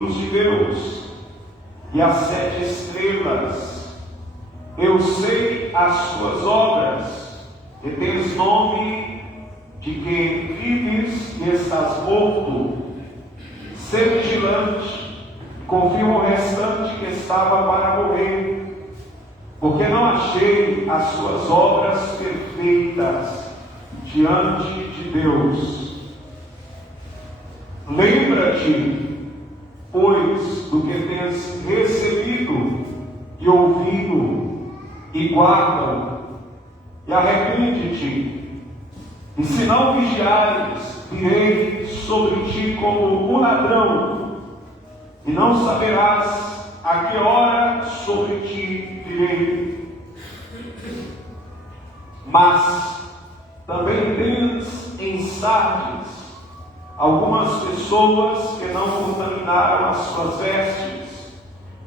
de Deus e as 7 estrelas. Eu sei as suas obras, e tens nome de quem vives e estás morto. Sê vigilante, confia o restante que estava para morrer, porque não achei as suas obras perfeitas diante de Deus. Lembra-te, pois, do que tens recebido e ouvido, e guarda, e arrepende-te. E se não vigiares, virei sobre ti como um ladrão, e não saberás a que hora sobre ti virei. Mas também tens em Sardes algumas pessoas que não contaminaram as suas vestes,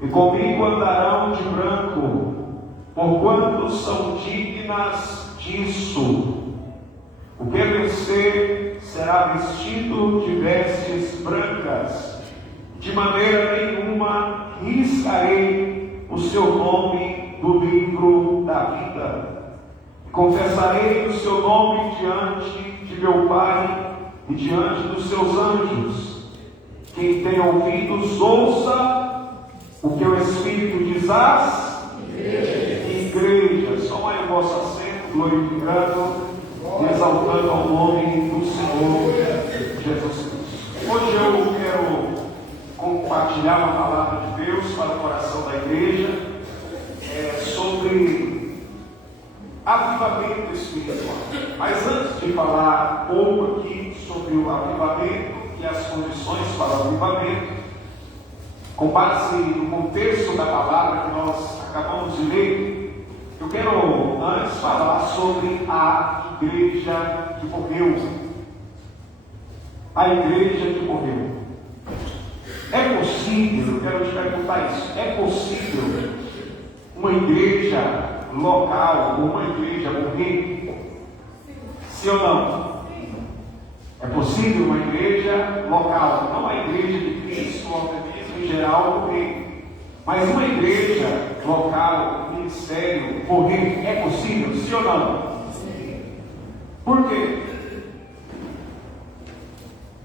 e comigo andarão de branco, porquanto são dignas disso. O que vencer será vestido de vestes brancas, de maneira nenhuma riscarei o seu nome do livro da vida. Confessarei o seu nome diante de meu Pai e diante dos seus anjos. Quem tem ouvidos, ouça o que o Espírito diz às igrejas. Toma aí o vosso assento, glorificando e exaltando ao nome do Senhor Jesus Cristo. Hoje eu quero compartilhar uma palavra de Deus para o coração da igreja, sobre avivamento espiritual. Mas antes de falar um pouco aqui sobre o avivamento e as condições para o avivamento, com base no contexto da palavra que nós acabamos de ler, eu quero antes falar sobre a igreja que morreu. A igreja que morreu. É possível, eu quero te perguntar isso, é possível uma igreja local ou uma igreja morrer? Sim ou não? É possível uma igreja local, não a igreja de Cristo, o organismo em geral morrer, mas uma igreja local, ministério morrer, é possível? Sim ou não? Por quê?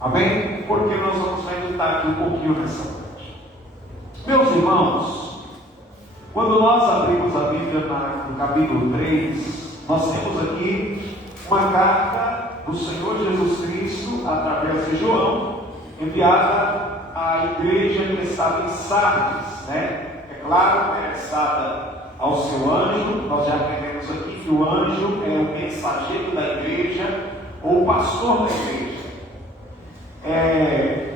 Amém? Porque nós vamos meditar aqui um pouquinho nessa noite. Meus irmãos, quando nós abrimos a Bíblia no capítulo 3, nós temos aqui uma carta do Senhor Jesus Cristo, através de João, enviada à igreja que estava em Sardes, né? É claro, é endereçada ao seu anjo. Nós já aprendemos aqui que o anjo é o mensageiro da igreja, ou o pastor da igreja.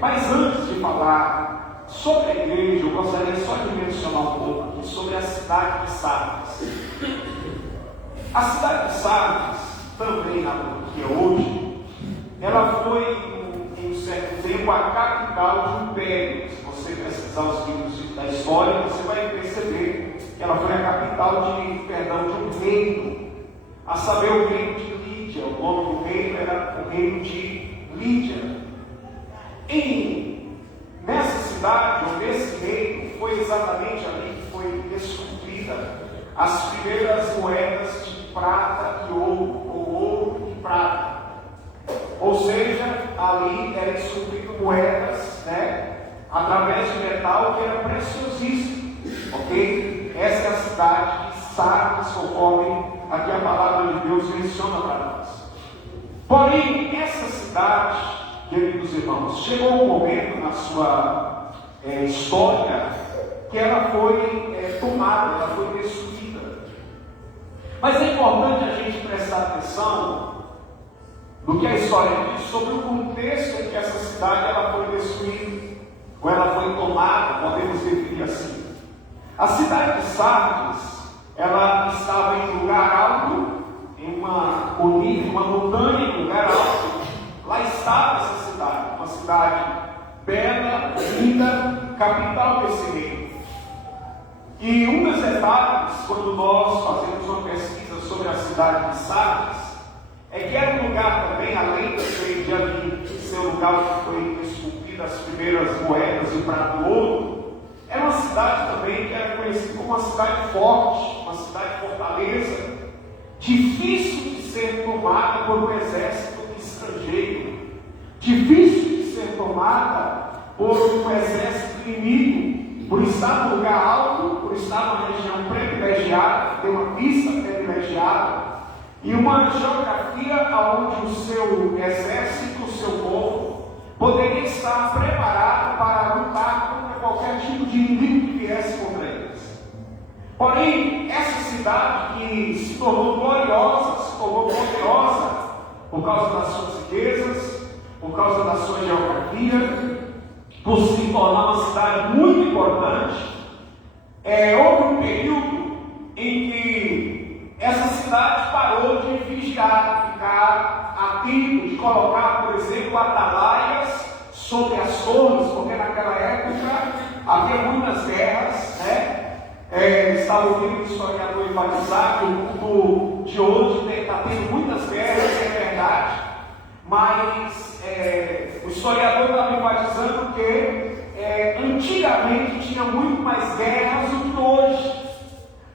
Mas antes de falar sobre a igreja, eu gostaria só de mencionar um pouco aqui sobre a cidade de Sardes. A cidade de Sardes, também na Turquia hoje, ela foi em um certo tempo a capital de um império. Se você pesquisar os livros da história, você vai perceber que ela foi a capital de um reino, a saber, o reino de Lídia. O nome do reino era o reino de Lídia. Nessa cidade, ou nesse reino, foi exatamente ali que foi descobrida as primeiras moedas de prata e ouro, ou ouro e prata. Ou seja, ali era descobrido moedas, né, através de metal que era preciosíssimo. Ok? Essa é a cidade de Sardes, conforme aqui a palavra de Deus menciona para nós. Porém, essa cidade, queridos irmãos, chegou um momento na sua história que ela foi tomada, ela foi destruída. Mas é importante a gente prestar atenção no que a história diz sobre o contexto em que essa cidade ela foi destruída, ou ela foi tomada, podemos definir assim. A cidade de Sardes, ela estava em um lugar alto, em uma colina, uma montanha, em um lugar alto. Lá estava essa cidade, uma cidade bela, linda, capital desse reino. E um dos detalhes, quando nós fazemos uma pesquisa sobre a cidade de Sardes, é que era um lugar também, além de ali ser um lugar que foi esculpido das primeiras moedas de prata e ouro, era uma cidade também que era conhecida como uma cidade forte, uma cidade fortaleza, difícil de ser tomada por um exército estrangeiro, difícil de ser tomada por um exército inimigo, por estar num lugar alto, por estar numa região privilegiada, ter uma vista privilegiada, e uma geografia onde o seu exército, o seu povo, poderia estar preparado para lutar contra qualquer tipo de inimigo que viesse contra eles. Porém, essa cidade que se tornou gloriosa, se tornou poderosa por causa das suas riquezas, por causa da sua geografia, por se tornar uma cidade muito importante, houve um período em que essa cidade parou de vigiar, de ficar atento, de colocar, por exemplo, atalaias sobre as torres, porque naquela época havia muitas guerras, né? Estava ouvindo o historiador enfatizar que o mundo de hoje está tendo muitas guerras, é verdade, mas o historiador estava enfatizando que antigamente tinha muito mais guerras do que hoje.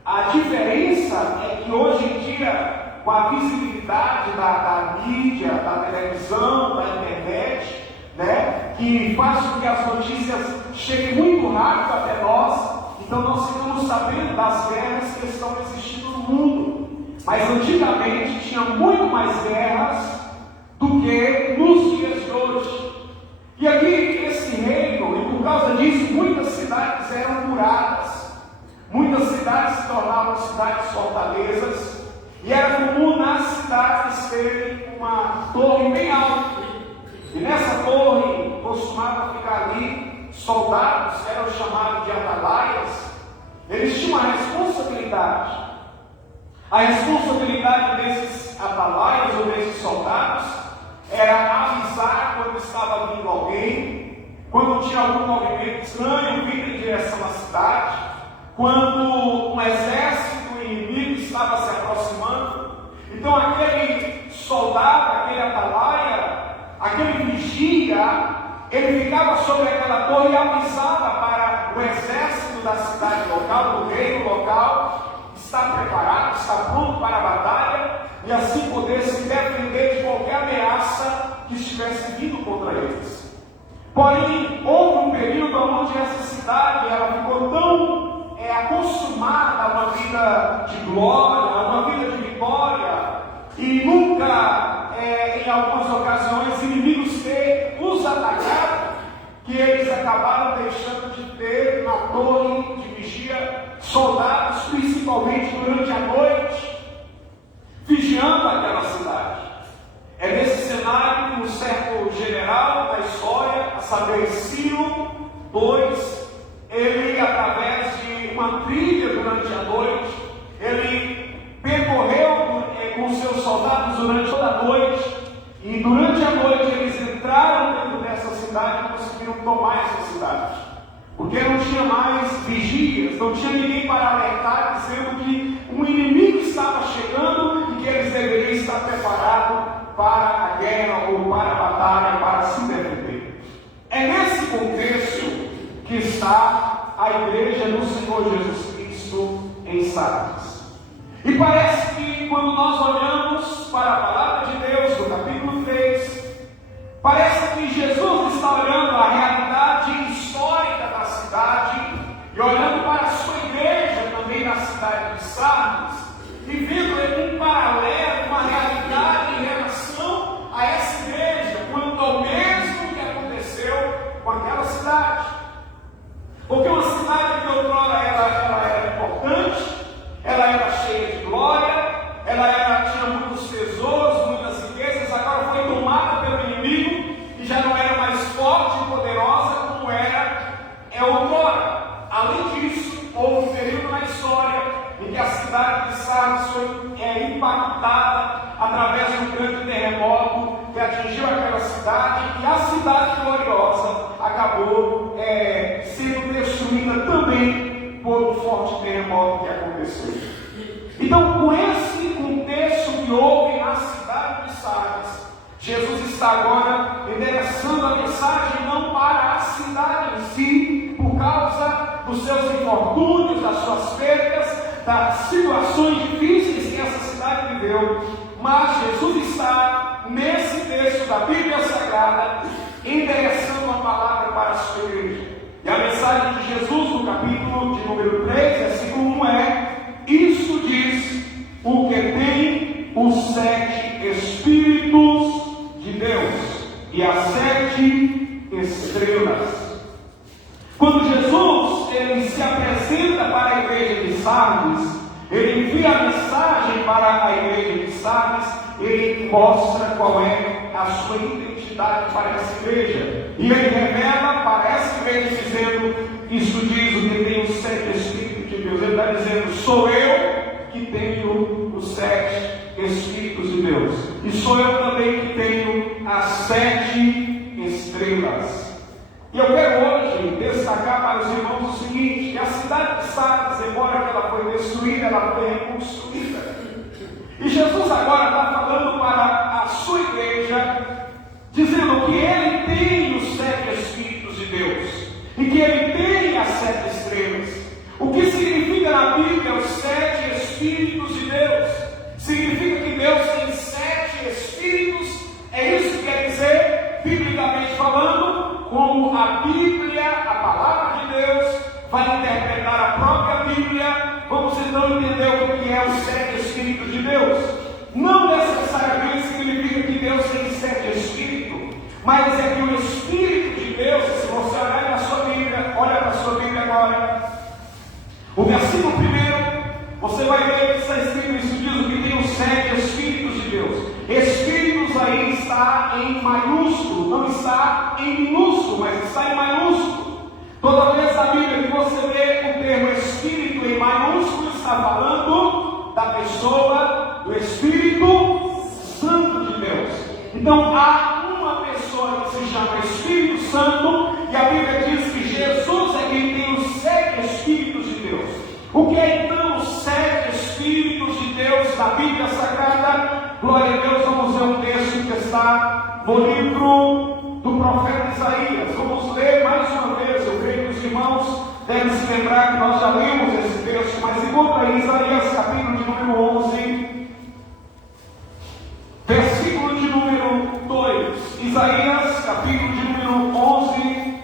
A diferença é que hoje em dia, com a visibilidade da mídia, da televisão, da internet, né, que faz com que as notícias cheguem muito rápido até nós, então nós ficamos sabendo das guerras que estão existindo no mundo. Mas antigamente tinha muito mais guerras do que nos dias de hoje. E aqui esse reino, e por causa disso, muitas cidades eram muradas, muitas cidades se tornavam cidades fortalezas, e era comum nas cidades terem uma torre bem alta, e nessa torre costumava ficar ali soldados, eram chamados de atalaias. Eles tinham uma responsabilidade. A responsabilidade desses atalaias ou desses soldados era avisar quando estava vindo alguém, quando tinha algum movimento estranho vindo em direção à cidade, quando um exército inimigo estava se aproximando. Então aquele soldado, aquele atalaia, aquele vigia, ele ficava sobre aquela torre e avisava para o exército da cidade local, do reino local, estar preparado, estar pronto para a batalha, e assim poder se defender de qualquer ameaça que estivesse vindo contra eles. Porém, houve um período onde essa cidade ela ficou tão acostumada a uma vida de glória, a uma vida de vitória, e nunca, em algumas ocasiões, inimigos ter os atacado, que eles acabaram deixando de ter na torre de vigia soldados, principalmente durante a noite, vigiando aquela cidade. É nesse cenário que um certo general da história, a saber, Ciro II, ele, através de uma trilha durante a noite, ele percorreu com seus soldados durante toda a noite, e durante a noite eles entraram dentro dessa cidade e conseguiram tomar essa cidade, porque não tinha mais vigias, não tinha ninguém para alertar, dizendo que um inimigo estava chegando e que eles deveriam estar preparados para a guerra ou para a batalha, para se defender. É nesse contexto que está a igreja do Senhor Jesus Cristo em Sardes. E parece que quando nós olhamos para a palavra de Deus, no capítulo 3, parece que Jesus está olhando a realidade histórica da cidade e olhando para a sua igreja também na cidade de Sardes, e vendo um paralelo, uma realidade em relação a essa igreja, quanto ao mesmo que aconteceu com aquela cidade. Porque uma cidade que outrora ela era importante, ela era cheia de glória, ela tinha muitos tesouros, muitas riquezas, agora foi tomada pelo inimigo e já não era mais forte e poderosa como era outrora. Além disso, houve um período na história em que a cidade de Sardes foi impactada através de um grande terremoto que atingiu aquela cidade, e a cidade gloriosa acabou sendo destruída também por um forte terremoto que aconteceu. Então, com esse contexto que houve na cidade de Sardes, Jesus está agora endereçando a mensagem não para dos seus infortúnios, das suas perdas, das situações difíceis que essa cidade viveu. Mas Jesus está nesse texto da Bíblia Sagrada endereçando uma palavra para a sua igreja. E a mensagem de Jesus no capítulo de número 3, versículo 1 é: isso diz o que tem os 7 Espíritos de Deus e as 7 estrelas. Quando Jesus ele se apresenta para a igreja de Sardes, ele envia a mensagem para a igreja de Sardes, ele mostra qual é a sua identidade para essa igreja. E ele revela para essa igreja dizendo: isso diz o que tem os 7 Espíritos de Deus. Ele está dizendo: sou eu que tenho os 7 Espíritos de Deus. E sou eu também que tenho as 7 estrelas. E eu quero hoje destacar para os irmãos o seguinte: que a cidade de Sardes, embora ela foi destruída, ela foi reconstruída. E Jesus agora está falando para a sua igreja, dizendo que ele tem os 7 Espíritos de Deus e que ele tem as 7 estrelas. O que significa na Bíblia os 7 Espíritos de Deus? Significa que Deus tem 7 Espíritos. É isso que quer dizer, biblicamente falando, como a Bíblia, a palavra de Deus, vai interpretar a própria Bíblia. Vamos então entender o que é os 7 Espíritos de Deus. Não necessariamente significa que Deus tem 7 Espíritos, mas é que o Espírito de Deus, se você olhar na sua Bíblia, olha para a sua Bíblia agora, o versículo 1, você vai ver que está escrito, isso diz o que tem os 7 Espíritos de Deus. Espíritos aí está em maiúsculo, não está em minúsculo, mas está em maiúsculo. Toda vez na Bíblia que você vê o termo Espírito em maiúsculo, está falando da pessoa do Espírito Santo de Deus. Então há uma pessoa que se chama Espírito Santo, e a Bíblia diz que Jesus é quem tem os 7 Espíritos de Deus. O que é então os 7 Espíritos de Deus da Bíblia Sagrada? Glória a Deus, vamos ver um texto que está no livro do profeta Isaías. Vamos ler mais uma vez. Eu creio que os irmãos devem se lembrar que nós já lemos esse texto, mas encontra aí Isaías capítulo de número 11, versículo de número 2. Isaías capítulo de número 11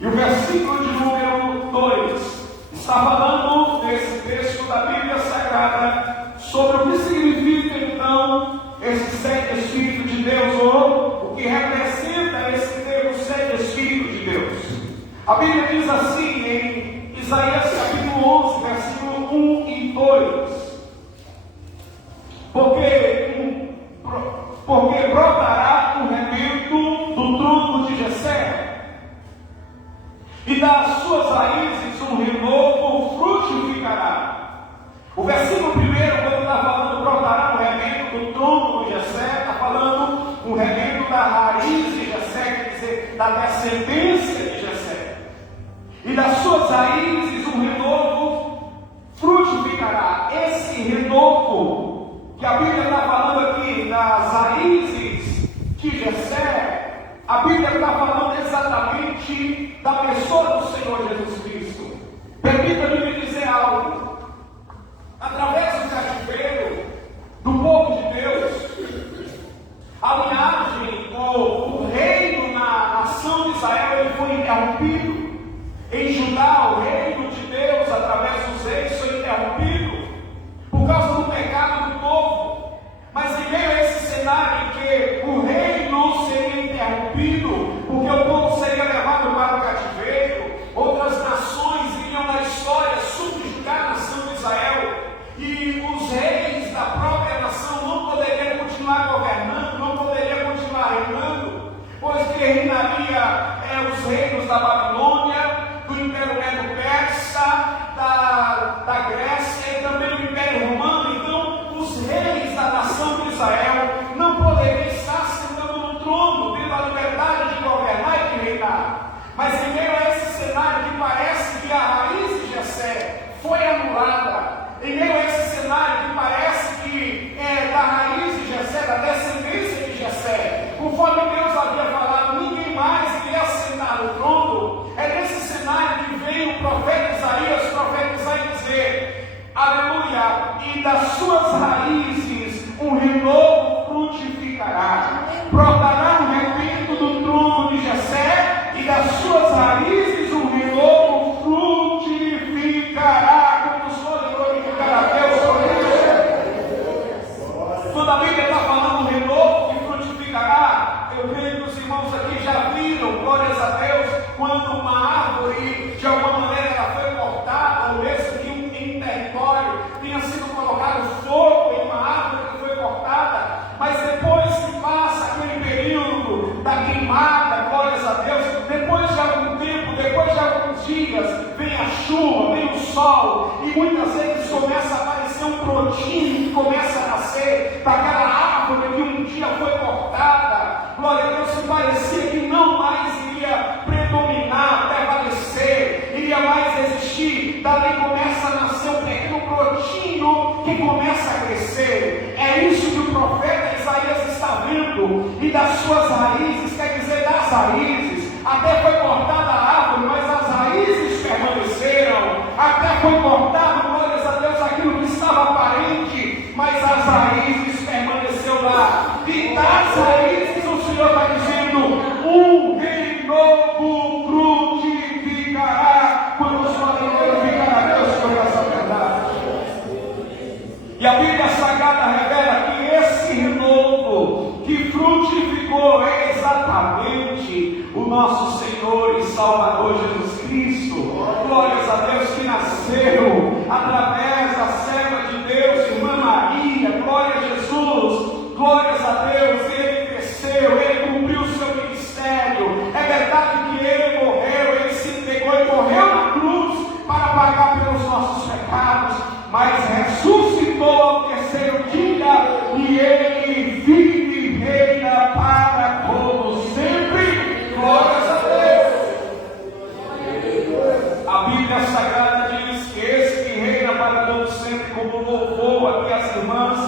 e o versículo de número 2 está falando nesse texto da Bíblia Sagrada sobre o que significa então esses 7 Espíritos de Deus, ou o que representa esse termo 7 Espíritos de Deus. A Bíblia diz assim em Isaías capítulo 11, versículo 1 e 2: porque brotará um rebento do tronco de Jessé, e das suas raízes um renovo frutificará. O versículo 1, quando está falando brotará um rebento do tronco de Jessé, está falando um rebento da raiz de Jessé, quer dizer, da descendência de Jessé. E das suas raízes um renovo frutificará. Esse renovo que a Bíblia está falando aqui, das raízes de Jessé, a Bíblia está falando exatamente da pessoa do Senhor Jesus Cristo. Permita-me me dizer algo. Através do cativeiro do povo de Deus, a linhagem, o reino na nação de Israel, ele foi interrompido. Em Judá, o reino de Deus, através dos reis, foi interrompido por causa do pecado do povo. Mas em meio a esse cenário em que o reino seria interrompido, porque o povo seria levado para o cativeiro, outras nações iriam na história subjugar a nação de Israel, e os reis da própria nação não poderiam continuar governando, não poderiam continuar reinando, pois que reinaria os reinos da Babilônia, do Império Medo-Persa, da Grécia e também do Império Romano. Então os reis da nação de Israel não poderiam estar sentando no trono, tendo a liberdade de governar e de reinar. Mas em meio a esse cenário que parece que a raiz de Jessé foi anulada, em meio a esse cenário que parece que da raiz de Jessé, da descendência de Jessé, conforme Deus havia falado, ninguém mais iria sentar no trono, é nesse cenário que vem o profeta das suas raízes um renovo frutificará. Brotará um rebento do tronco de Jessé, e das suas raízes um renovo frutificará. Como só glorificar a Deus por isso? Quando a Bíblia está falando do renovo que frutificará, eu creio que os irmãos aqui já viram, glórias a Deus, quando uma árvore, de alguma maneira, ela foi cortada, ou mesmo que em território tenha sido colocado fogo em uma árvore que foi cortada, mas depois que passa aquele período da queimada, glórias a Deus, depois de algum tempo, depois de alguns dias, vem a chuva, vem o sol, e muitas vezes começa a aparecer um brotinho que começa a nascer daquela árvore que um dia foi cortada, glória a Deus, que parecia que não mais iria predominar, prevalecer, iria mais existir. Dali começa a nascer um pequeno brotinho que começa a crescer. É isso que o profeta Isaías está vendo. E das suas raízes, quer dizer, das raízes, até foi cortada a árvore, mas as raízes permaneceram. Até foi cortado, glórias a Deus, aquilo que estava aparente, mas as raízes permaneceu lá. E das raízes o Senhor está dizendo: um renovo frutificará. Quando os podem glorificar a Deus por essa verdade. E a Bíblia Sagrada revela que esse renovo que frutificou é exatamente o nosso Senhor e Salvador Jesus Cristo. Glórias a Deus, que nasceu através da serva de Deus, irmã Maria. Glória a Jesus. Glórias a Deus, ele cresceu, ele cumpriu o seu ministério. É verdade que ele morreu, ele se entregou e morreu na cruz para pagar pelos nossos pecados, mas ressuscitou ao terceiro dia, e ele vive e reina para todo sempre. Glórias a Deus. A Bíblia Sagrada diz que esse que reina para todo sempre, como louvou aqui as irmãs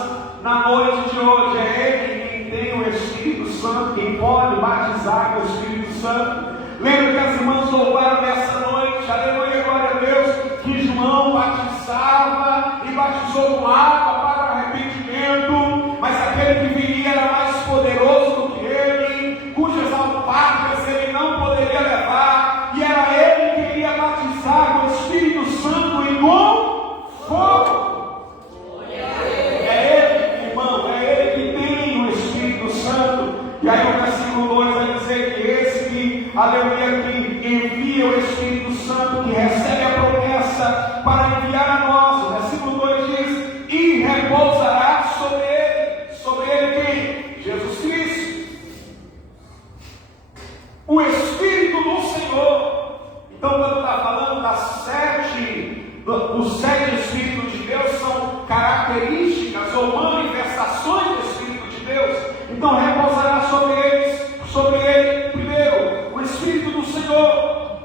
na noite de hoje, é ele quem tem o Espírito Santo, quem pode batizar com o Espírito Santo. Lembra que as irmãs louvaram nessa noite, aleluia, glória a Deus, que João batizava e batizou com água para o arrependimento, mas aquele que viria era mais poderoso do que ele, cujas alparcas ele não poderia levar, e era ele que iria batizar com o Espírito Santo e com fogo. E aí o versículo 2 vai dizer que esse que, aleluia, que envia o Espírito Santo, que recebe a promessa para enviar a nós, o versículo 2 diz: e repousará sobre ele quem? Jesus Cristo, o Espírito do Senhor. Então, quando está falando dos 7 Espíritos de Deus, são características ou manifestações do Espírito de Deus. Então repousará sobre ele, primeiro, o Espírito do Senhor.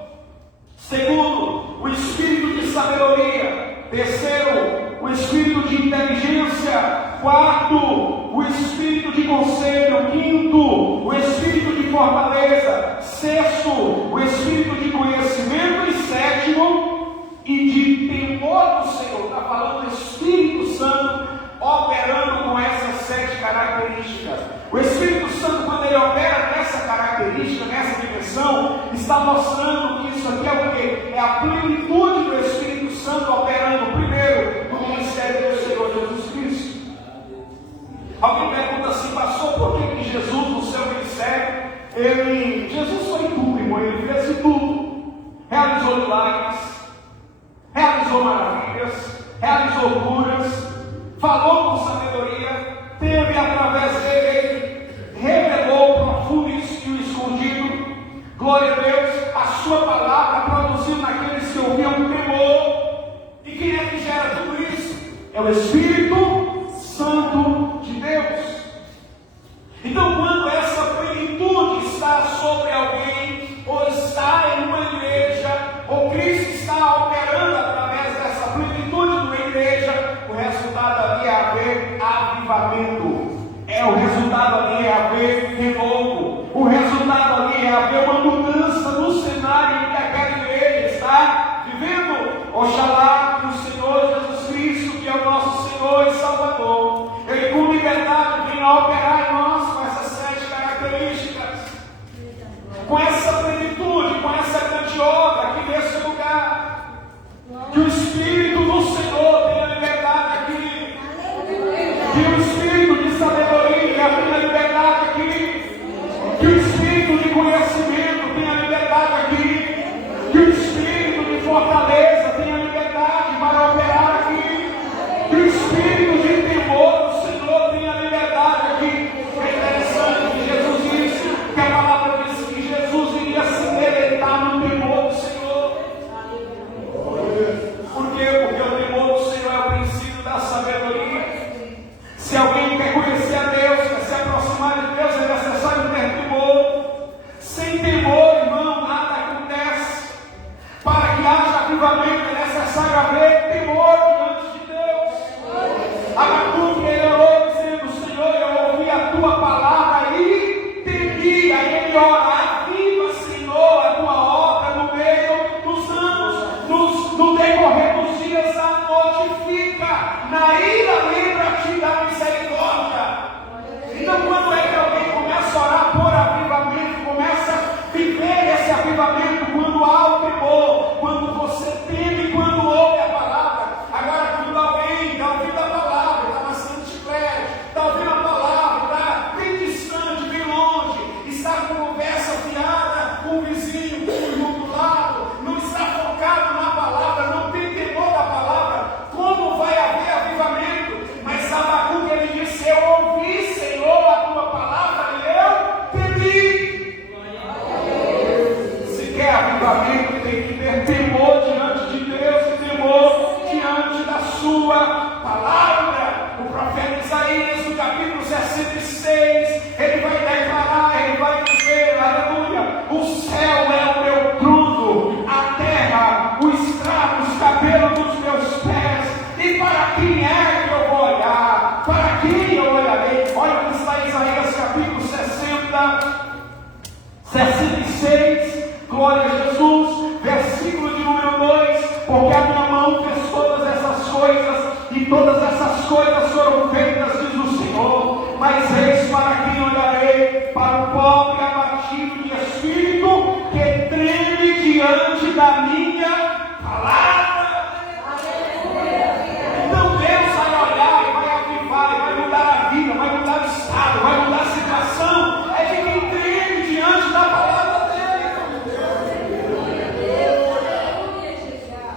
Segundo, o Espírito de sabedoria. Terceiro, o Espírito de inteligência. Quarto, o Espírito de conselho. Quinto, o Espírito de fortaleza. Sexto, o Espírito de conhecimento. E sétimo, e de temor do Senhor. Está falando do Espírito Santo operando com essas 7 características. O Espírito Santo, quando ele opera nessa característica, nessa dimensão, está mostrando que isso aqui é o quê? É a plenitude do Espírito Santo operando primeiro no ministério do Senhor Jesus Cristo. Alguém pergunta assim: pastor, por que Jesus, no seu ministério, Jesus foi tudo, irmão, ele fez de tudo. Realizou milagres, realizou maravilhas, realizou curas, falou com sabedoria, teve através dele, ele revelou o profundo e o escondido. Glória a Deus, a sua palavra produziu naqueles que ouviam temor. E quem é que gera tudo isso? É o Espírito Santo de Deus. Então, quando essa plenitude está sobre alguém, ou está em uma igreja, ou Cristo está operando através dessa plenitude numa igreja, o resultado ali é haver avivamento. O resultado ali é haver renovo. O resultado ali é haver uma mudança no cenário que aquela igreja está vivendo. Oxalá que o Senhor Jesus Cristo, que é o nosso Senhor conhecimento tenha liberdade aqui. Que o espírito de fortaleza tenha liberdade para operar aqui. Que o espírito de temor do Senhor tenha liberdade aqui. É interessante que Jesus disse, que a palavra diz que Jesus iria se deleitar no temor do Senhor. Por quê? Porque o temor do Senhor é o princípio da sabedoria. Se alguém quer conhecer a Deus, quer se aproximar de Deus, é necessário ter temor. Sem temor, irmão, nada acontece. Para que haja avivamento, é necessário haver temor diante de Deus. Abacuque, ele orou dizendo: Senhor, eu ouvi a tua palavra e temi. Aí ele ora: aviva, Senhor, a tua obra no meio dos anos, no decorrer dos dias, a notifica. Na ira, lembra-te da misericórdia. Então, quando é que alguém começa a orar por avivamento, começa a viver esse avivamento? Quando há o temor, quando você teme, quando ouve a palavra. Agora, quando alguém está ouvindo a palavra, está bastante perto, está ouvindo a palavra, está bem distante, bem longe, está com conversa fiada com o vizinho, com o irmão do lado, não está focado na palavra, não tem temor da palavra, como vai haver avivamento? Mas Abacuque, ele disse: eu ouvi, Senhor, a tua palavra e eu temi. Se quer avivamento, tem que ter temor diante de Deus e temor diante da sua palavra. O profeta Isaías, no capítulo 66, ele vai declarar, ele vai dizer, aleluia: o céu é o meu trono, a terra, o estrado, os cabelos dos meus pés. E para quem é que eu vou olhar? Para quem eu olharei? Olha o que está em Isaías capítulo 66, glória a Jesus, versículo de número 2: porque a minha mão fez todas essas coisas, e todas essas coisas foram feitas, diz o Senhor. Mas eis para quem olharei: para o pobre abatido de espírito, que treme diante da minha palavra. Então Deus vai olhar e vai avivar, e vai mudar a vida, vai mudar o estado, vai mudar a situação. É de quem treme diante da palavra dele.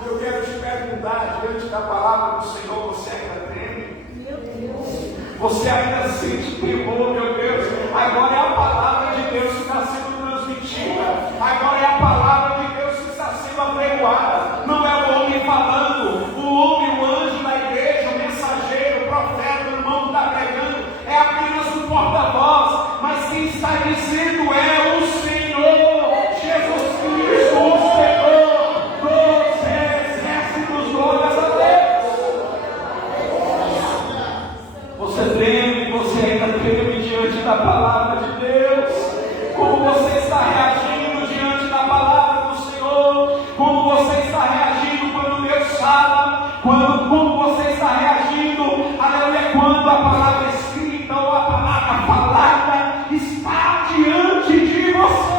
Eu quero te perguntar, diante da palavra do Senhor, você ainda treme? Você ainda sente temor, meu Deus? Agora é a palavra de Deus que está sendo transmitida. Agora é a palavra de Deus que está sendo apregoada. Não é o homem falando, o homem, o anjo da igreja, o mensageiro, o profeta, o irmão que está pregando. É apenas um porta-voz. Mas quem está dizendo é o Senhor Jesus Cristo, o Senhor dos exércitos. Glórias a Deus. Você treme, você ainda treme diante da palavra de Deus. Como você está reagindo diante da palavra do Senhor? Como você está reagindo quando Deus fala? Como você está reagindo, aleluia, quando a palavra é escrita ou a palavra falada está diante de você?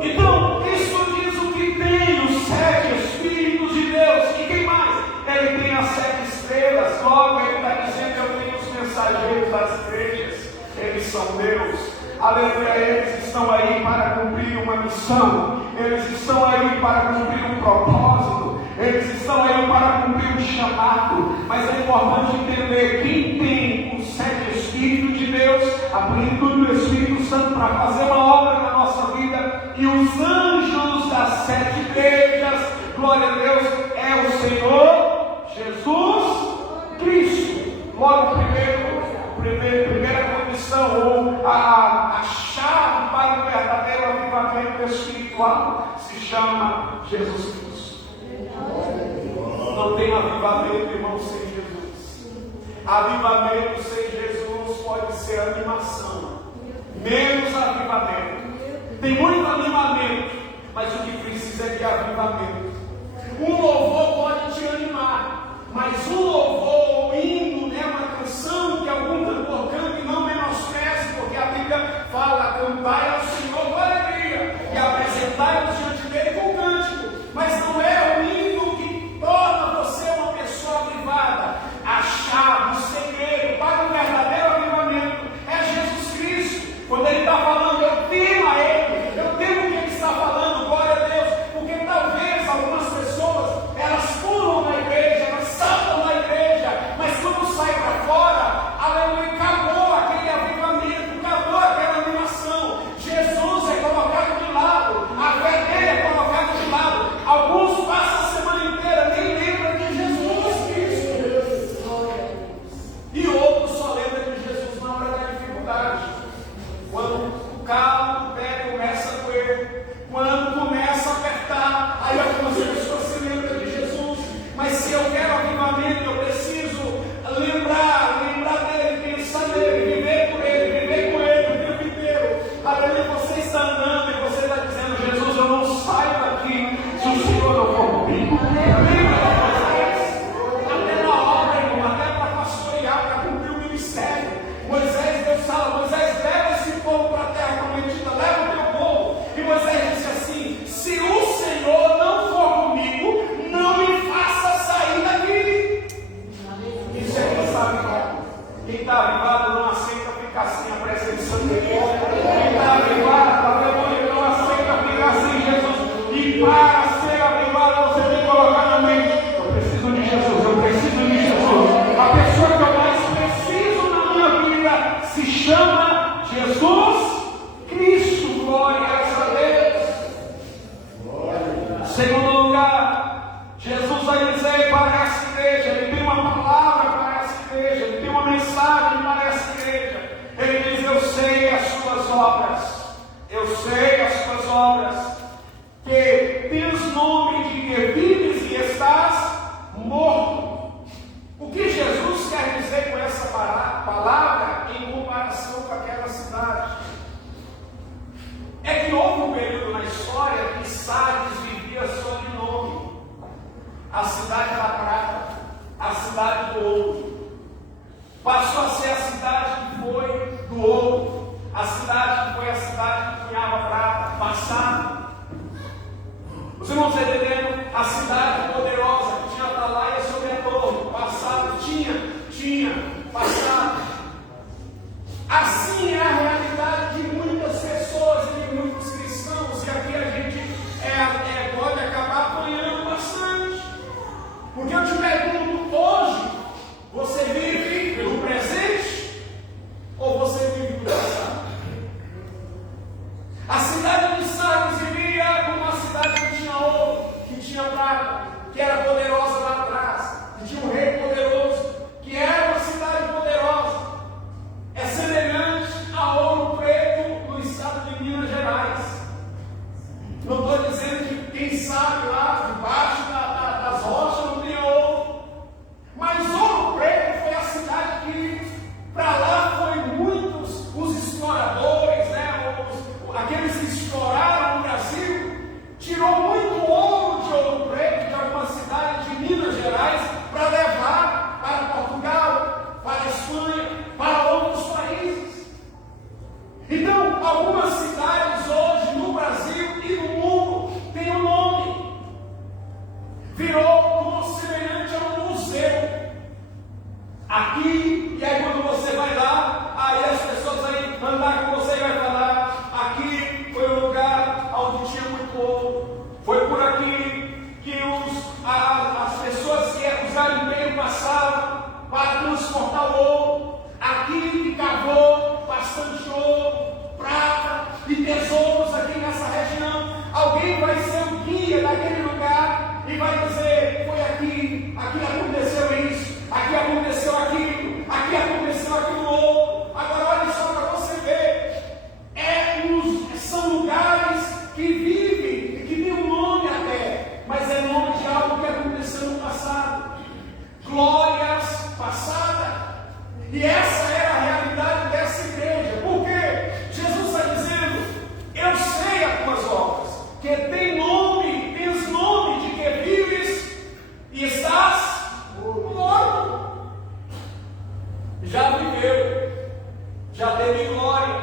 Então, isso diz o que tem os 7 Espíritos de Deus. E quem mais? Ele tem as 7 estrelas. Logo ele está dizendo: eu tenho os mensageiros das igrejas. Eles são Deus. Aleluia, eles estão aí para cumprir uma missão. Eles estão aí para cumprir um propósito. Eles estão aí para cumprir um chamado. Mas é importante entender: quem tem os 7 Espíritos de Deus, a plenitude do Espírito Santo para fazer uma obra na nossa vida, e os anjos das 7 igrejas, glória a Deus, é o Senhor Jesus Cristo. Logo, primeira condição, ou a chave para o verdadeiro avivamento espiritual, se chama Jesus Cristo. Não tem avivamento, irmão, sem Jesus. Avivamento sem Jesus pode ser animação, menos avivamento. Tem muito animamento, mas o que precisa é de avivamento. Um louvor pode te animar, mas um louvor, um hino, uma canção que algum cantor canta, e não menospreze, porque a Bíblia fala: cantai ao Senhor com alegria e apresentai-vos diante dele com cântico. Mas não é o hino que torna você uma pessoa avivada. A chave, o segredo para o verdadeiro avivamento é Jesus Quando começa a apertar, aí algumas pessoas se lembram de Jesus. Mas se eu quero avivamento, eu preciso lembrar dele, pensar nele, viver por ele, viver com ele o tempo inteiro. Aleluia, você está andando e você está dizendo: Jesus, eu não saio daqui se o Senhor não for comigo. Até na obra, irmão, até para pastorear, para cumprir o ministério. Deus fala: Moisés, leva esse povo para a terra prometida, leva o teu povo. E Moisés disse assim: se o Senhor não for comigo, não me faça sair daqui. Isso é quem sabe como. Quem está avivado não aceita ficar sem a presença dele. Quem está avivado, não aceita ficar sem Jesus. E para ser avivado, você tem que colocar na mente: eu preciso de Jesus, eu preciso de Jesus. A pessoa que eu mais preciso na minha vida se chama Jesus Cristo. Glórias a Deus. Segundo lugar, Jesus vai dizer para essa igreja, ele tem uma palavra para essa igreja, ele tem uma mensagem para essa igreja. Ele diz: eu sei as suas obras, eu sei as suas obras, que tens nome de que vives e estás morto. O que Jesus quer dizer com essa palavra em comparação com aquela cidade? É que houve um período na história que Sardes vivia sob o nome: a cidade da prata, a cidade do ouro. Passou a ser a cidade que foi do ouro, a cidade que foi a cidade que cunhava prata, passado. Os irmãos estão entendendo? A cidade poderosa que tinha atalaia sobre a torre, passado, tinha, passado. Assim é a realidade de muitas pessoas e de muitos cristãos, e aqui a gente pode acabar apanhando bastante. Porque eu te pergunto, hoje, você vive no presente ou você vive no passado? A cidade de Sardes vivia como uma cidade que tinha ouro, que tinha prata, que era poderosa lá atrás, que tinha um rei poderoso, que era uma cidade poderosa. É semelhante a Ouro Preto no estado de Minas Gerais. Não estou dizendo que quem sabe lá debaixo das rochas não tem ouro, mas Ouro Preto foi a cidade que para lá foi muitos os exploradores, aqueles que exploraram o Brasil, tirou muito ouro de Ouro Preto, de alguma cidade de Minas Gerais, para levar para Portugal, para a Espanha, para outros países. Então, algumas cidades hoje no Brasil e no mundo têm um nome. Virou como semelhante a um museu. Aqui, e aí quando você vai lá, aí as pessoas aí andar com você e vai falar: aqui foi o lugar onde tinha muito ouro. Foi por aqui que as pessoas que os garimpeiros passavam para transportar o ouro. Aqui que cavou bastante ouro, prata e tesouros aqui nessa região. Alguém vai ser o guia daquele lugar e vai dizer: foi aqui aconteceu isso, aqui aconteceu aquilo, aqui aconteceu aquilo outro. Agora olha só para você ver, são lugares que vivem, que tem um nome até, mas é nome de algo que aconteceu no passado, glórias passadas. E essa era a realidade dessa igreja. Por quê? Jesus está dizendo: eu sei as tuas obras, que tens nome de que vives e estás morto. Já viveu, já teve glória,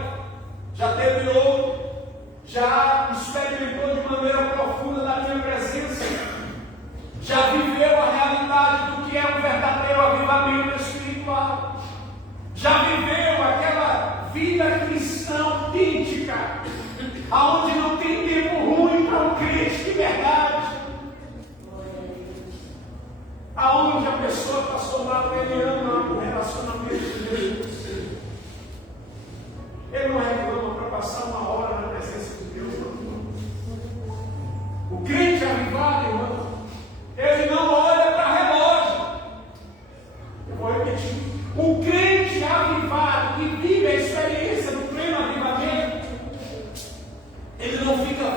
já teve ouro, já experimentou de maneira profunda da minha presença, já viveu a realidade do que é um verdadeiro avivamento espiritual, já viveu aquela vida cristã autêntica, aonde não tem tempo ruim para um crente de verdade, aonde a pessoa, pastor Marco, ele ama o relacionamento de Jesus. Ele não reclama para passar uma hora na presença de Deus, não. O crente avivado, irmão, ele não olha para relógio. Eu vou repetir: o crente avivado que vive a experiência do pleno avivamento, ele não fica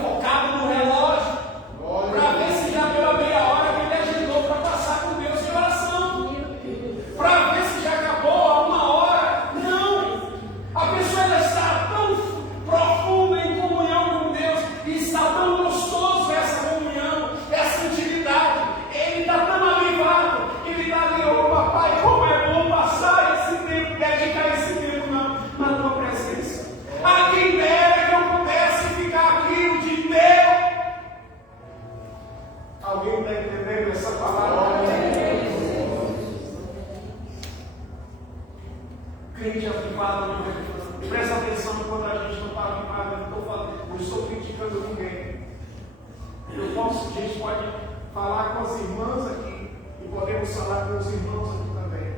irmãos, a gente pode falar com as irmãs aqui e podemos falar com os irmãos aqui também.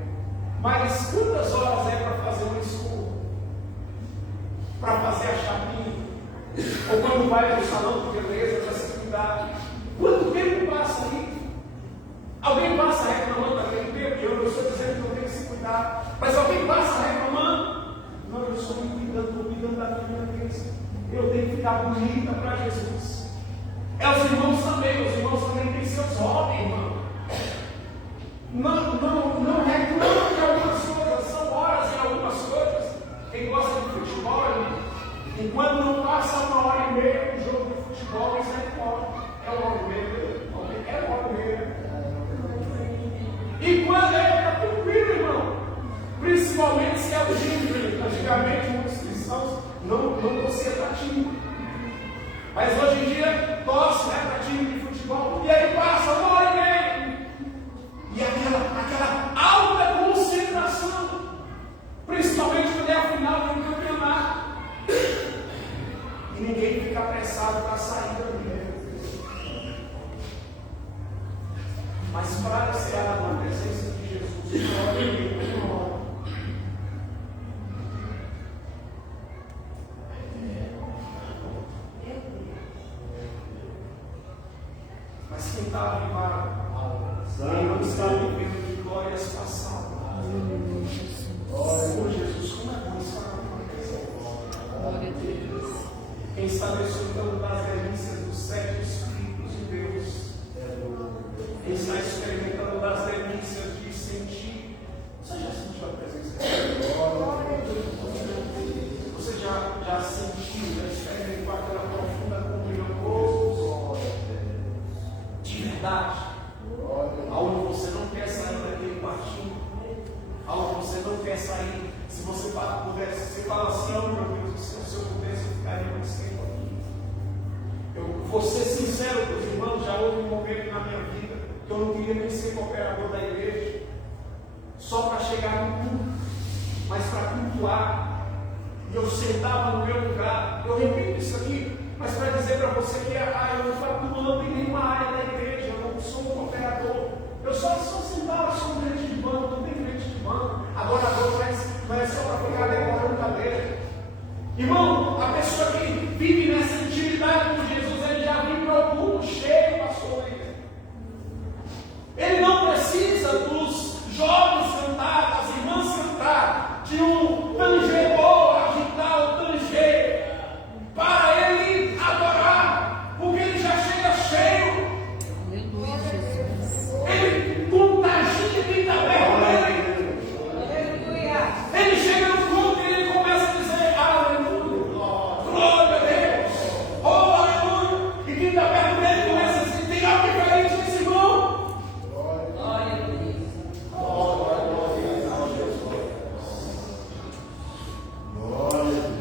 Mas quantas horas é para fazer um estudo? Para fazer a chapinha? Ou quando vai no salão de beleza para se cuidar? Quanto tempo passa aí? Alguém passa reclamando daquele tempo? Eu não estou dizendo que eu tenho que se cuidar, mas alguém passa reclamando? Não, eu estou me cuidando, estou cuidando da minha vez. Eu tenho que ficar bonita para Jesus. É os irmãos também têm seus hobbies, irmão. Não reclamam de algumas coisas, são horas em algumas coisas. Quem gosta de futebol, irmão, enquanto não passa 1h30 no jogo de futebol, isso é fora. É 1h30, é 1h30. E quando está tranquilo, irmão, principalmente se é o time. Antigamente, muitos cristãos não torciam para time, mas hoje em dia torce, né, para time de futebol, e aí passa 1h30 e aquela alta concentração, principalmente quando é a final do campeonato, e ninguém fica apressado para sair dali, né? Mas para ser na presença de Jesus, mas quem está avivado, não está vivendo de glórias passadas. Oh Jesus, como é bom estar na presença. Quem está desfrutando das delícias dos 7 Espíritos de Deus, quem está experimentando das delícias de sentir. Você já sentiu a presença de Deus? Você já sentiu, já experimentou aquela profunda comunhão de verdade, aonde você não quer sair daquele quartinho, aonde você não quer sair. Se você pudesse, você fala assim: oh meu Deus do céu, se eu pudesse, eu ficaria mais tempo aqui. Eu vou ser sincero com os irmãos, já houve um momento na minha vida que eu não queria nem ser cooperador da igreja, só para chegar no culto, mas para cultuar. E eu sentava no meu lugar. Eu repito isso aqui, mas para dizer para você que eu não estou atuando em nenhuma área da igreja, eu não sou um cooperador. Eu só sentava, sou um crente de banco, não tem crente de banco. Adorador não é só para ficar decorando cadeira. Irmão, a pessoa que vive nessa intimidade com Jesus, ele já vive para o culto cheio, pastor. Ele não precisa dos jovens cantar, das irmãs cantar, de um tangedor agitar o tanger, para ele adorar, porque ele já chega cheio. Aleluia, Jesus. Ele contagia quem está perto dele. Aleluia. Ele chega no culto e ele começa a dizer: aleluia, glória a Deus, oh aleluia. E quem está perto dele começa a dizer: tem algo diferente nesse irmão.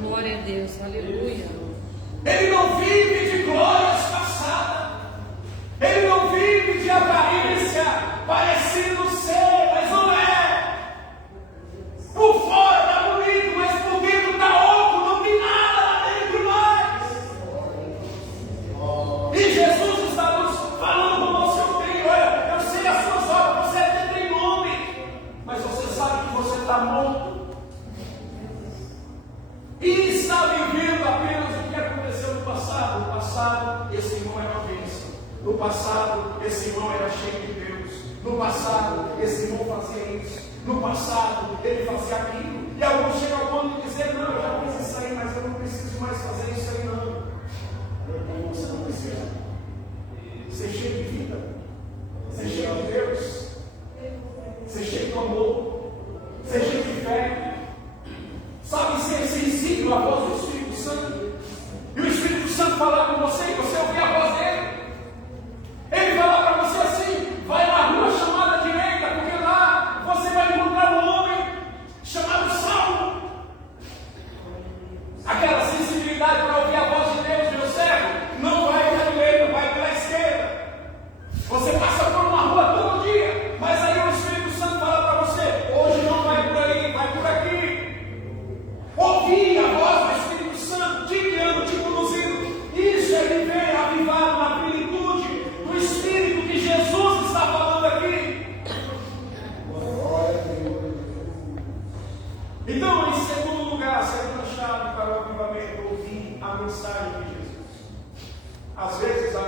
Glória a Deus, aleluia. Ele não vive de glórias passadas, ele não vive de aparência parecendo ser, mas não é. Por fora está bonito, mas por dentro está oco, não tem nada lá dentro mais. E Jesus está nos falando com você: eu tenho, olha, eu sei as suas obras, você até tem nome, mas você sabe que você está morto. E está vivendo apenas o que aconteceu no passado. No passado, esse irmão era uma bênção. No passado, esse irmão era cheio de Deus. No passado, esse irmão fazia isso. No passado, ele fazia aquilo. E alguns chegam ao ponto de dizer: não, eu já fiz isso aí, mas eu não preciso mais fazer isso aí, não. Você não precisa ser cheio de vida, ser cheio de Deus, ser cheio de amor, ser cheio de fé. Sabe, ser sensível à voz do Espírito Santo. E o Espírito Santo falar com você e você ouvir a voz dele. Ele falar para você assim: vai na rua chamada direita, porque lá você vai encontrar um homem chamado Saulo. Aquela sensibilidade para